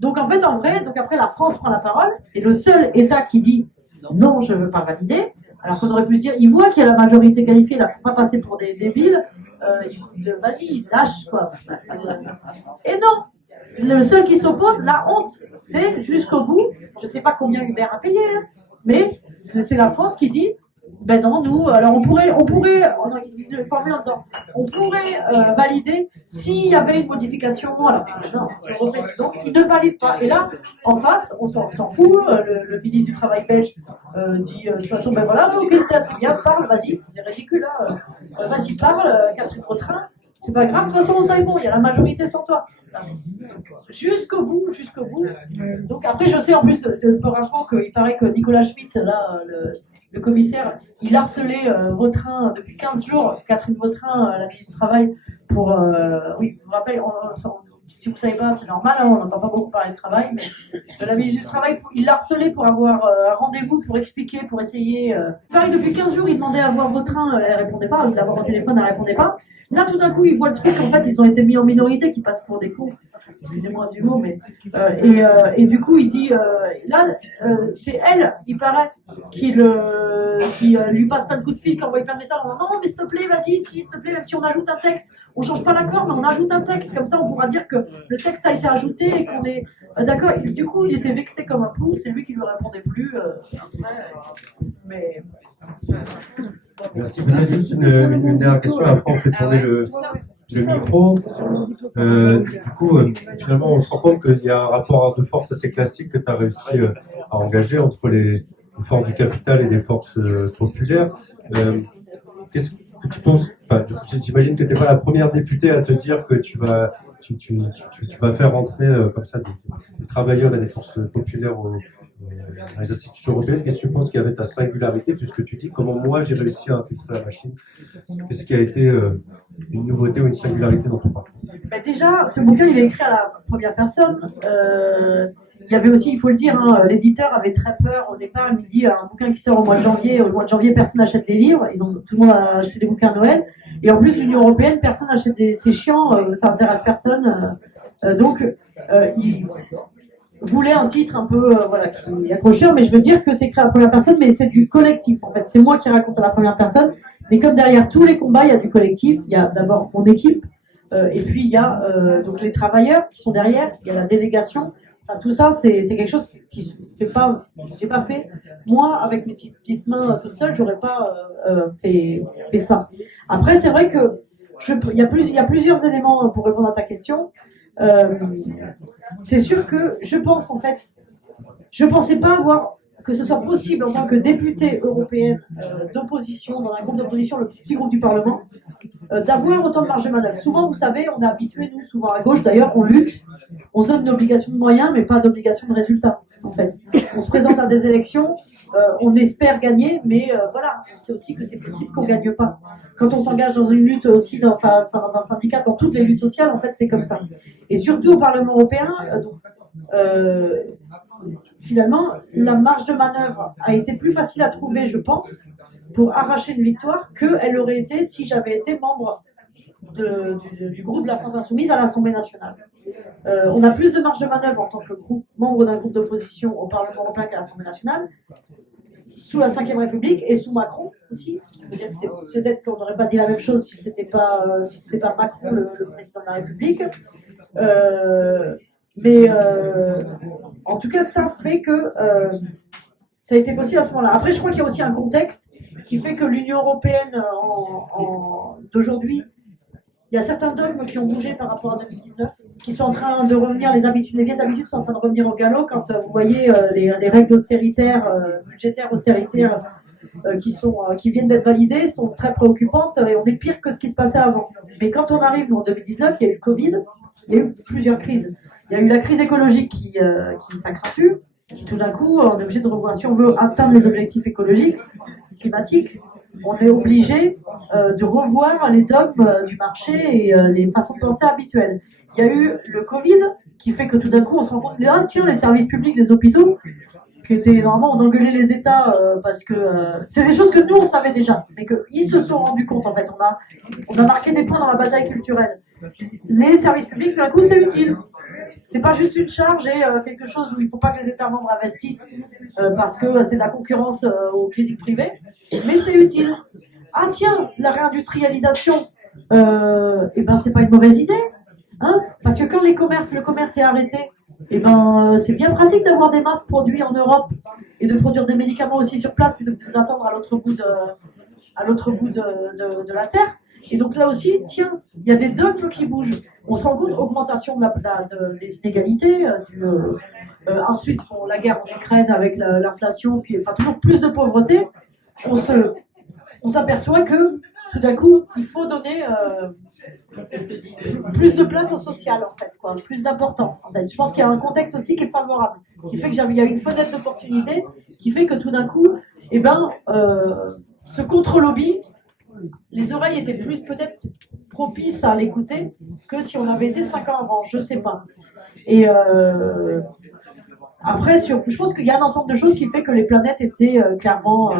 Donc en fait, en vrai, donc après la France prend la parole et le seul État qui dit non, je ne veux pas valider, alors qu'on aurait pu se dire, il voit qu'il y a la majorité qualifiée, il ne faut pas passer pour des débiles, vas-y, lâche quoi. Et non, le seul qui s'oppose, la honte, c'est jusqu'au bout, je ne sais pas combien Uber a payé, hein, mais c'est la France qui dit, ben non, nous, alors on pourrait, il le formule en disant, on pourrait valider s'il y avait une modification, alors non, donc il ne valide pas. Et là, en face, on s'en fout, le ministre du Travail belge dit, de toute façon, ben voilà, ok, Sylvia, parle, vas-y, c'est ridicule, hein, vas-y, parle, Catherine Vautrin, c'est pas grave, de toute façon, on sait bon, il y a la majorité sans toi. Jusqu'au bout. Donc après, je sais en plus, pour info, qu'il paraît que Nicolas Schmitt, là, le commissaire, il harcelait Vautrin depuis 15 jours, Catherine Vautrin, la ministre du Travail, pour... oui, je vous rappelle, si vous ne savez pas, c'est normal, hein, on n'entend pas beaucoup parler de travail, mais la ministre du Travail, il l'a harcelé pour avoir un rendez-vous, pour expliquer, pour essayer... Pareil, depuis 15 jours, il demandait à voir Vautrin, elle ne répondait pas, il l'avoir au téléphone, elle ne répondait pas. Là, tout d'un coup, ils voient le truc, en fait, ils ont été mis en minorité, qui passent pour des cons. Excusez-moi du mot, mais... et du coup, il dit... là, c'est elle, il paraît, qui lui passe plein de coups de fil, qui envoie plein de messages en disant non, mais s'il te plaît, vas-y, s'il te plaît, même si on ajoute un texte, on ne change pas l'accord, mais on ajoute un texte, comme ça, on pourra dire que le texte a été ajouté et qu'on est d'accord. Du coup, il était vexé comme un pou, c'est lui qui ne lui répondait plus. Après, mais... Merci. Peut-être juste une dernière question, après on fait tourner le micro. Du coup, finalement, on se rend compte qu'il y a un rapport de force assez classique que tu as réussi à engager entre les forces du capital et les forces populaires. Qu'est-ce que tu penses? Enfin, j'imagine que tu n'es pas la première députée à te dire que tu vas faire rentrer comme ça des travailleurs et des forces populaires dans les institutions européennes. Qu'est-ce que tu penses qui avait ta singularité, puisque tu dis comment moi j'ai réussi à infiltrer la machine? Qu'est-ce qui a été une nouveauté ou une singularité dans ton parcours? Déjà, ce bouquin, il est écrit à la première personne. Il y avait aussi, il faut le dire, hein, l'éditeur avait très peur au départ. Il me dit un bouquin qui sort au mois de janvier. Au mois de janvier, personne n'achète les livres. Tout le monde a acheté des bouquins à Noël. Et en plus, l'Union européenne, personne n'achète c'est chiant, ça intéresse personne. Donc, il voulait un titre un peu voilà, qui est accrocheur, mais je veux dire que c'est écrit à la première personne, mais c'est du collectif en fait. C'est moi qui raconte à la première personne, mais comme derrière tous les combats, il y a du collectif. Il y a d'abord mon équipe, et puis il y a donc les travailleurs qui sont derrière, il y a la délégation. Enfin, tout ça, c'est quelque chose qui j'ai pas fait. Moi, avec mes petites mains toute seule, j'aurais pas fait ça. Après, c'est vrai que il y a plusieurs éléments pour répondre à ta question. C'est sûr que je pense en fait, je pensais pas que ce soit possible en tant que députée européenne d'opposition, dans un groupe d'opposition, le plus petit groupe du Parlement, d'avoir autant de marge de manœuvre. Souvent, vous savez, on est habitué, nous, souvent à gauche d'ailleurs, on lutte, on se donne une obligation de moyens, mais pas d'obligation de résultat, en fait. On se présente à des élections, on espère gagner, mais voilà, on sait aussi que c'est possible qu'on gagne pas. Quand on s'engage dans une lutte aussi, dans un syndicat, dans toutes les luttes sociales, en fait, c'est comme ça. Et surtout au Parlement européen, finalement, la marge de manœuvre a été plus facile à trouver, je pense, pour arracher une victoire qu'elle aurait été si j'avais été membre du groupe de la France Insoumise à l'Assemblée nationale. On a plus de marge de manœuvre en tant que membre d'un groupe d'opposition au Parlement européen qu'à l'Assemblée nationale, sous la Ve République et sous Macron aussi. Peut-être qu'on n'aurait pas dit la même chose si c'était pas Macron le président de la République. Mais en tout cas, ça fait que ça a été possible à ce moment-là. Après, je crois qu'il y a aussi un contexte qui fait que l'Union européenne d'aujourd'hui, il y a certains dogmes qui ont bougé par rapport à 2019, qui sont en train de revenir, les vieilles habitudes sont en train de revenir au galop quand vous voyez les règles austéritaires, budgétaires austéritaires qui viennent d'être validées, sont très préoccupantes et on est pire que ce qui se passait avant. Mais quand on arrive en 2019, il y a eu le Covid, il y a eu plusieurs crises. Il y a eu la crise écologique qui s'accentue, qui tout d'un coup, on est obligé de revoir. Si on veut atteindre les objectifs écologiques, climatiques, on est obligé de revoir les dogmes du marché et les façons de penser habituelles. Il y a eu le Covid qui fait que tout d'un coup, on se rend compte, tiens, les services publics, les hôpitaux, qui étaient normalement, on engueulait les États parce que c'est des choses que nous, on savait déjà, mais qu'ils se sont rendus compte, en fait. On a marqué des points dans la bataille culturelle. Les services publics, d'un coup, c'est utile. C'est pas juste une charge et quelque chose où il ne faut pas que les États membres investissent parce que c'est de la concurrence aux cliniques privées, mais c'est utile. Ah tiens, la réindustrialisation, c'est pas une mauvaise idée, hein, parce que quand le commerce est arrêté, c'est bien pratique d'avoir des masques produits en Europe et de produire des médicaments aussi sur place plutôt que de les attendre à l'autre bout de la Terre. Et donc là aussi, tiens, il y a des dogmes qui bougent. On se rend compte augmentation des inégalités, ensuite la guerre en Ukraine avec l'inflation, puis toujours plus de pauvreté. On s'aperçoit que tout d'un coup, il faut donner plus de place au social, en fait, quoi, plus d'importance. En fait. Je pense qu'il y a un contexte aussi qui est favorable, qui fait qu'il y a une fenêtre d'opportunité, qui fait que tout d'un coup, ce contre-lobby, les oreilles étaient plus peut-être propices à l'écouter que si on avait été 5 ans avant, je sais pas. Et après, je pense qu'il y a un ensemble de choses qui fait que les planètes étaient clairement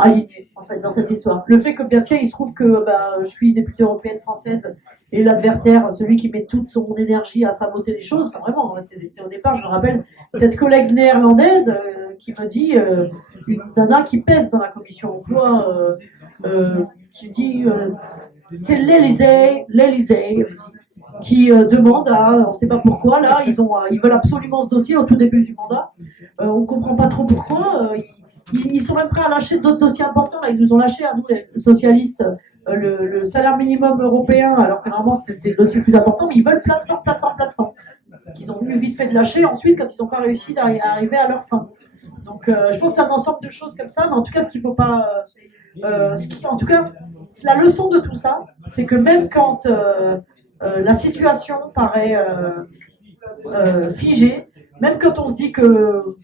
alignées en fait dans cette histoire. Le fait que bien tiens, il se trouve que je suis députée européenne française et l'adversaire, celui qui met toute son énergie à saboter les choses, vraiment, c'est au départ, je me rappelle cette collègue néerlandaise qui me dit, une nana qui pèse dans la commission emploi, qui dit c'est l'Élysée qui demande on ne sait pas pourquoi, là, ils veulent absolument ce dossier au tout début du mandat. On ne comprend pas trop pourquoi. ils sont même prêts à lâcher d'autres dossiers importants. Là, ils nous ont lâché à nous, les socialistes, le salaire minimum européen, alors que normalement c'était le dossier le plus important, mais ils veulent plateforme. Qu'ils ont venu vite fait de lâcher ensuite quand ils n'ont pas réussi à arriver à leur fin. Donc je pense que c'est un ensemble de choses comme ça, mais en tout cas, ce qu'il faut pas. En tout cas, la leçon de tout ça, c'est que même quand la situation paraît figée, même quand on se dit que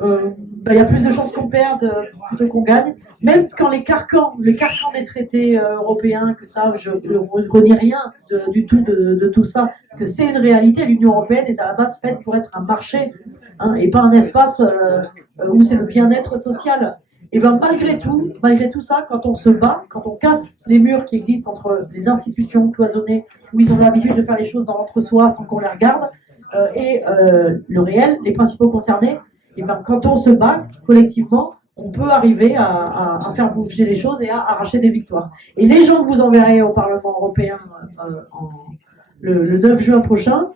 y a plus de chances qu'on perde plutôt qu'on gagne, même quand les carcans des traités européens, que ça, je renie rien du tout de tout ça, parce que c'est une réalité. L'Union européenne est à la base faite pour être un marché, hein, et pas un espace où c'est le bien-être social. Et bien malgré tout ça, quand on se bat, quand on casse les murs qui existent entre les institutions cloisonnées, où ils ont l'habitude de faire les choses dans l'entre-soi sans qu'on les regarde, et le réel, les principaux concernés, et ben quand on se bat collectivement, on peut arriver à faire bouger les choses et à arracher des victoires. Et les gens que vous enverrez au Parlement européen le 9 juin prochain,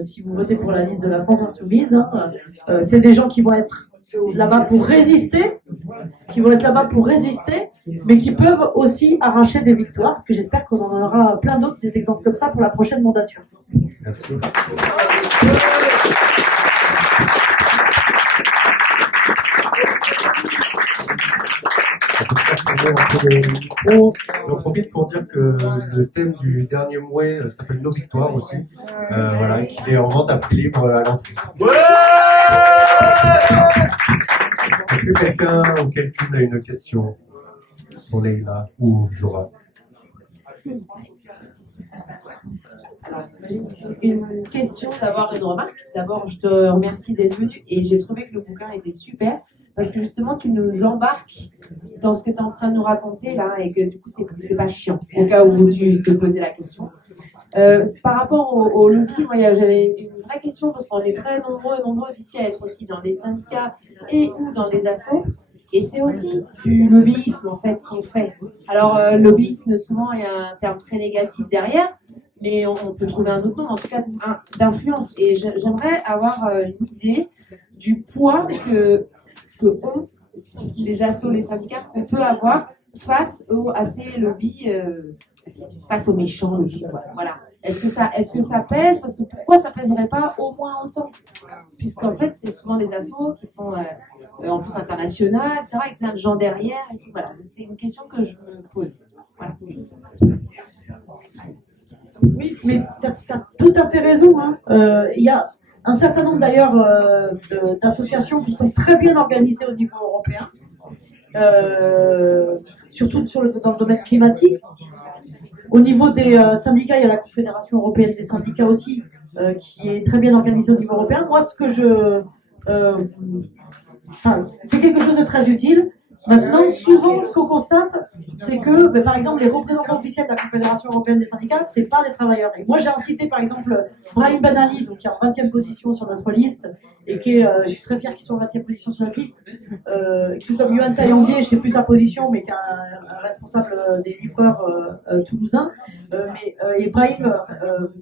si vous votez pour la liste de la France Insoumise, c'est des gens qui vont être là-bas pour résister, mais qui peuvent aussi arracher des victoires, parce que j'espère qu'on en aura plein d'autres, des exemples comme ça pour la prochaine mandature. Merci. J'en profite pour dire que le thème du dernier mouet s'appelle Nos Victoires aussi, voilà, qui est en vente à prix libre à l'entrée. Est-ce que quelqu'un ou quelqu'une a une question pour Leïla ou Jora? Alors, une question, d'abord une remarque. D'abord, je te remercie d'être venu et j'ai trouvé que le bouquin était super parce que justement, tu nous embarques dans ce que tu es en train de nous raconter là et que du coup, c'est pas chiant au cas où tu te posais la question. Par rapport au lobby, moi, j'avais une vraie question parce qu'on est très nombreux ici à être aussi dans des syndicats et ou dans des assos. Et c'est aussi du lobbyisme en fait qu'on fait. Alors, lobbyisme, souvent, il y a un terme très négatif derrière. Mais on peut trouver un autre nom, en tout cas d'influence. Et j'aimerais avoir une idée du poids que ont les assos, les syndicats, qu'on peut avoir face à ces lobbies, face aux méchants lobbies. Voilà. Est-ce que ça pèse? Parce que pourquoi ça pèserait pas au moins autant? Puisqu'en fait, c'est souvent des assos qui sont en plus internationales, etc., avec plein de gens derrière. Et tout, voilà. C'est une question que je me pose. Voilà. Oui, mais tu as tout à fait raison. Il y a un certain nombre d'ailleurs d'associations qui sont très bien organisées au niveau européen, surtout dans le domaine climatique. Au niveau des syndicats, il y a la Confédération européenne des syndicats aussi, qui est très bien organisée au niveau européen. Moi, c'est quelque chose de très utile. Maintenant, souvent, ce qu'on constate, c'est que, par exemple, les représentants officiels de la Confédération européenne des syndicats, c'est pas des travailleurs. Et moi, j'ai incité, par exemple, Brahim Ben Ali, donc qui est en 20e position sur notre liste, et je suis très fier qu'il soit en 20e position sur notre liste, tout comme Yohann Taillandier, je sais plus sa position, mais qui est un responsable des livreurs toulousains, et Brahim,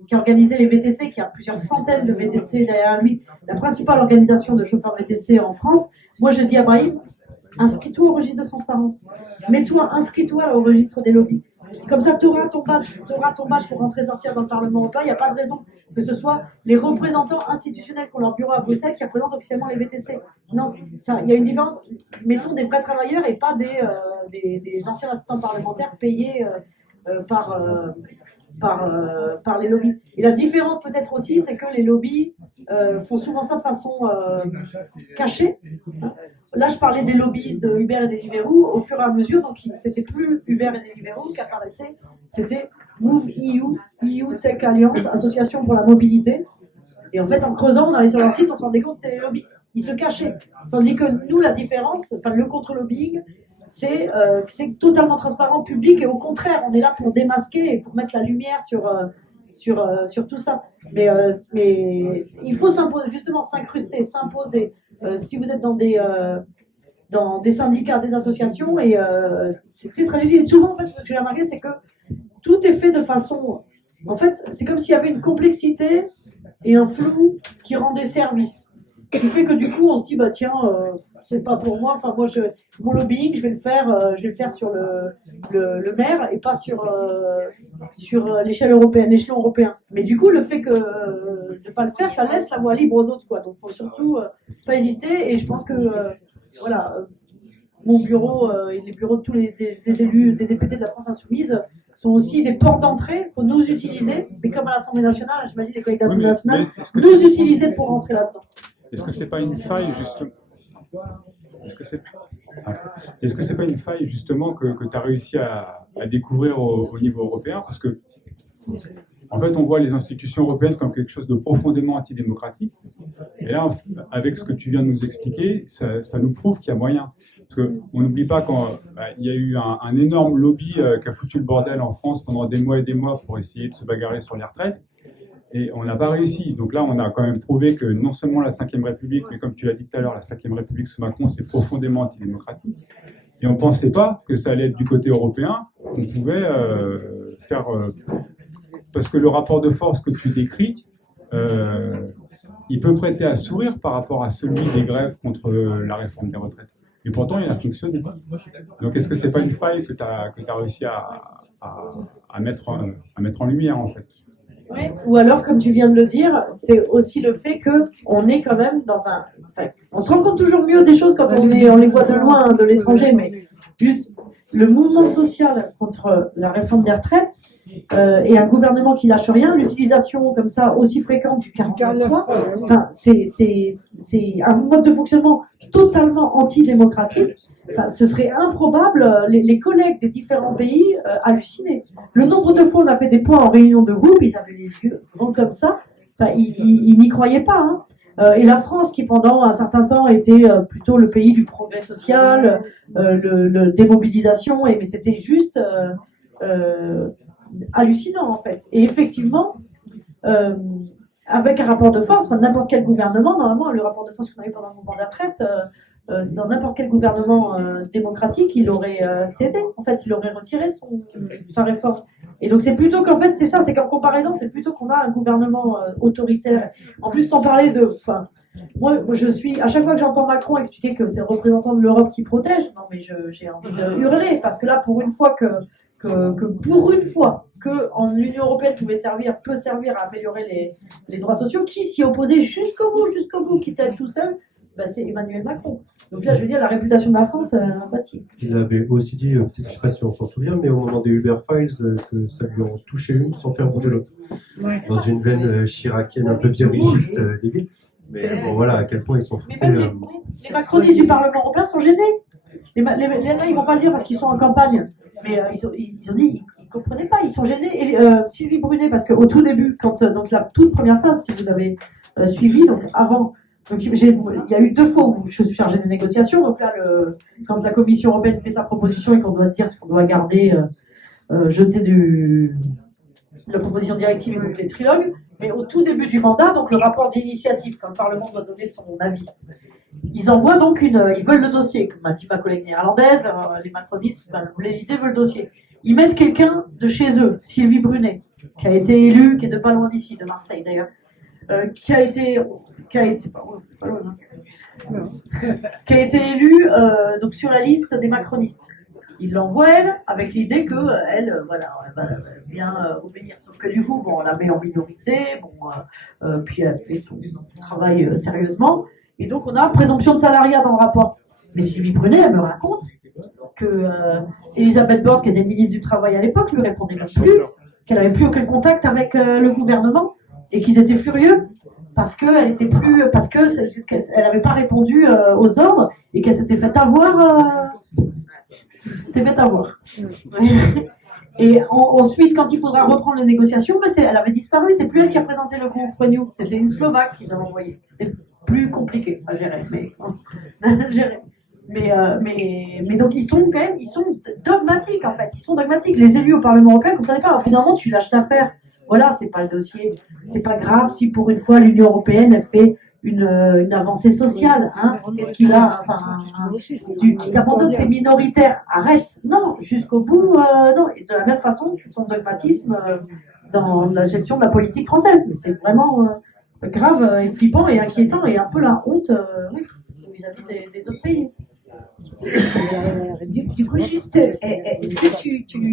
qui a organisé les VTC, qui a plusieurs centaines de VTC derrière lui, la principale organisation de chauffeurs VTC en France. Moi, je dis à Brahim, inscris-toi au registre de transparence. Inscris-toi au registre des lobbies. Comme ça, tu auras ton badge pour rentrer sortir dans le Parlement européen. Il n'y a pas de raison que ce soit les représentants institutionnels qui ont leur bureau à Bruxelles qui représentent officiellement les VTC. Non, il y a une différence. Mettons des vrais travailleurs et pas des anciens assistants parlementaires payés par les lobbies. Et la différence peut-être aussi, c'est que les lobbies font souvent ça de façon cachée. Là, je parlais des lobbyistes de Uber et Deliveroo. Au fur et à mesure, donc c'était plus Uber et Deliveroo qui apparaissait, c'était Move EU Tech Alliance, Association pour la mobilité. Et en fait, en creusant, on allait sur leur site, on se rendait compte que c'était les lobbies. Ils se cachaient. Tandis que nous, la différence, le contre-lobbying, c'est totalement transparent, public, et au contraire, on est là pour démasquer et pour mettre la lumière sur tout ça. Mais il faut justement s'incruster, s'imposer. Si vous êtes dans des syndicats, des associations, et c'est très utile. Souvent, en fait, ce que j'ai remarqué, c'est que tout est fait de façon... En fait, c'est comme s'il y avait une complexité et un flou qui rendait service. Ce qui fait que du coup, on se dit, tiens... c'est pas pour moi. Enfin, moi, mon lobbying, je vais le faire sur le maire et pas sur l'échelon européen. Mais du coup, le fait de ne pas le faire, ça laisse la voie libre aux autres, quoi. Donc, faut surtout pas hésiter. Et je pense que voilà, mon bureau et les bureaux de tous les élus, des députés de la France Insoumise sont aussi des portes d'entrée. Il faut nous utiliser, mais comme à l'Assemblée nationale, j'imagine les collègues d'Assemblée nationale, nous utiliser pour rentrer là-dedans. Est-ce que c'est pas une faille justement Est-ce que c'est pas une faille justement que tu as réussi à découvrir au niveau européen? Parce que en fait, on voit les institutions européennes comme quelque chose de profondément antidémocratique. Et là, avec ce que tu viens de nous expliquer, ça nous prouve qu'il y a moyen. Parce qu'on n'oublie pas qu'il y a eu un énorme lobby qui a foutu le bordel en France pendant des mois et des mois pour essayer de se bagarrer sur les retraites. Et on n'a pas réussi. Donc là, on a quand même prouvé que non seulement la Ve République, mais comme tu l'as dit tout à l'heure, la Ve République sous Macron, c'est profondément antidémocratique. Et on ne pensait pas que ça allait être du côté européen, qu'on pouvait faire... parce que le rapport de force que tu décris, il peut prêter à sourire par rapport à celui des grèves contre la réforme des retraites. Et pourtant, il a fonctionné. Donc, est-ce que ce n'est pas une faille que tu as réussi à mettre en lumière, en fait? Oui, ou alors, comme tu viens de le dire, c'est aussi le fait qu'on est quand même dans un... Enfin, on se rend compte toujours mieux des choses quand on les voit de loin, hein, de l'étranger, mais juste le mouvement social contre la réforme des retraites et un gouvernement qui lâche rien, l'utilisation comme ça aussi fréquente du 49.3, enfin, c'est un mode de fonctionnement totalement antidémocratique. Enfin, ce serait improbable, les collègues des différents pays hallucinaient. Le nombre de fois on a fait des points en réunion de groupe, ils avaient les yeux grands comme ça, enfin, ils n'y croyaient pas. Hein. Et la France, qui pendant un certain temps était plutôt le pays du progrès social, le démobilisation, mais c'était juste hallucinant en fait. Et effectivement, avec un rapport de force, enfin, n'importe quel gouvernement, normalement, le rapport de force qu'on a eu pendant le mouvement de retraite, dans n'importe quel gouvernement démocratique, il aurait cédé. En fait, il aurait retiré sa réforme. Et donc, c'est plutôt qu'en fait, c'est ça, c'est qu'en comparaison, c'est plutôt qu'on a un gouvernement autoritaire. En plus, sans parler de... Enfin, moi, je suis... À chaque fois que j'entends Macron expliquer que c'est le représentant de l'Europe qui protège, non, mais j'ai envie de hurler. Parce que là, pour une fois que l'Union européenne peut servir à améliorer les droits sociaux, qui s'y opposait jusqu'au bout, qui était tout seul, bah, c'est Emmanuel Macron. Donc là, je veux dire, la réputation de la France, bâtie. Il avait aussi dit, peut-être, je ne sais pas si on s'en souvient, mais au moment des Uber Files, que ça lui en touchait une sans faire bouger l'autre. Ouais. Dans une veine chiracienne un peu viriliste, débile. Mais bon, voilà, à quel point ils sont foutés. Les macronistes du Parlement européen sont gênés. Les ils ne vont pas le dire parce qu'ils sont en campagne. Mais ils ont dit, ils ne comprenaient pas, ils sont gênés. Et Sylvie Brunet, parce qu'au tout début, donc la toute première phase, si vous avez suivi, donc avant, donc il y a eu 2 fois où je suis chargée des négociations. Donc là, quand la Commission européenne fait sa proposition et qu'on doit dire ce qu'on doit garder, jeter la proposition de directive et donc les trilogues. Mais au tout début du mandat, donc le rapport d'initiative, quand le Parlement doit donner son avis, ils envoient donc ils veulent le dossier, comme m'a dit ma collègue néerlandaise, les macronistes, l'Élysée veut le dossier. Ils mettent quelqu'un de chez eux, Sylvie Brunet, qui a été élue, qui est de pas loin d'ici, de Marseille d'ailleurs, qui a été élue donc sur la liste des macronistes. Il l'envoie elle, avec l'idée que elle va bien obéir. Sauf que du coup, on la met en minorité, puis elle fait son travail sérieusement. Et donc, on a présomption de salariat dans le rapport. Mais Sylvie Brunet, elle me raconte que Elisabeth Borne, qui était ministre du Travail à l'époque, lui répondait même plus, qu'elle n'avait plus aucun contact avec le gouvernement, et qu'ils étaient furieux parce qu'elle n'avait pas répondu aux ordres et qu'elle s'était fait avoir. Et ensuite, quand il faudra reprendre les négociations, elle avait disparu. C'est plus elle qui a présenté le groupe Renew. C'était une Slovaque qu'ils avaient envoyée. C'était plus compliqué à gérer. Mais donc ils sont dogmatiques en fait. Ils sont dogmatiques. Les élus au Parlement européen ne comprenaient pas. Au bout d'un moment, tu lâches l'affaire. Voilà, c'est pas le dossier. C'est pas grave si pour une fois l'Union européenne fait une avancée sociale. Hein. Qu'est-ce qu'il a tu t'abandonnes, t'es minoritaire. Arrête. Non, jusqu'au bout. Non. Et de la même façon, son dogmatisme dans la gestion de la politique française. Mais c'est vraiment grave et flippant et inquiétant et un peu la honte. Oui. vis-à-vis des autres pays. Du coup, juste, est-ce que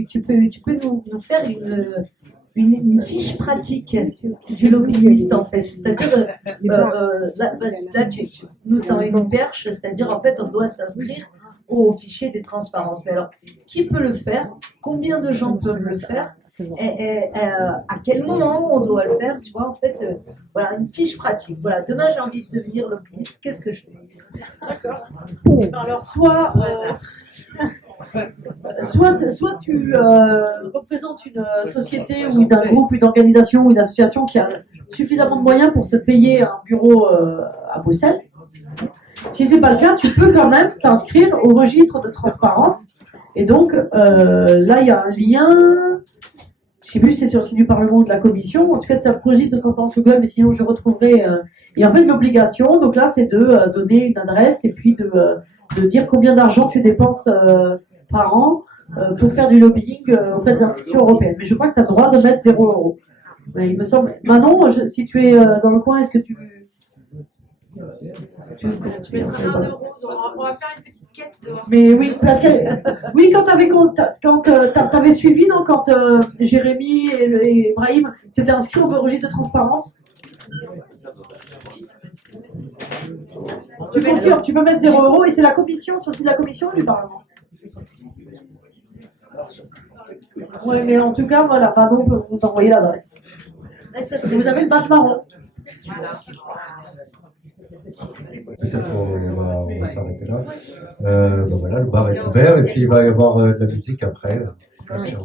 tu peux nous faire une fiche pratique du lobbyiste, en fait? C'est-à-dire, là, tu nous tends une perche, c'est-à-dire, en fait, on doit s'inscrire au fichier des transparences. Mais alors, qui peut le faire? Combien de gens peuvent le faire? Et à quel moment on doit le faire? Tu vois, en fait, voilà, une fiche pratique. Voilà, demain, j'ai envie de devenir lobbyiste. Qu'est-ce que je fais? D'accord. Alors, soit tu représentes une société ou un groupe, une organisation ou une association qui a suffisamment de moyens pour se payer un bureau à Bruxelles. Si c'est pas le cas, tu peux quand même t'inscrire au registre de transparence. Et donc, là, il y a un lien. Je sais plus si c'est sur le site du Parlement ou de la Commission. En tout cas, tu as le registre de transparence Google, mais sinon, je retrouverai. Et en fait, l'obligation, donc là, c'est de donner une adresse et puis de dire combien d'argent tu dépenses par an pour faire du lobbying auprès des institutions européennes. Mais je crois que tu as le droit de mettre 0 €. Mais il me semble. Manon, si tu es dans le coin, est-ce que tu mettras 1 euro, on va faire une petite quête de voir. Mais oui, parce que oui, quand t'avais suivi, non, quand Jérémy et Ibrahim s'étaient inscrits au registre de transparence. Tu confirmes, tu peux mettre 0 € et c'est la commission, sur le site de la commission ou du Parlement? Oui, mais en tout cas, voilà, pardon, peut vous envoyer l'adresse. Vous avez le badge marron. Peut-être on va s'arrêter là. Donc voilà, le bar est ouvert et puis il va y avoir de la musique après. Merci.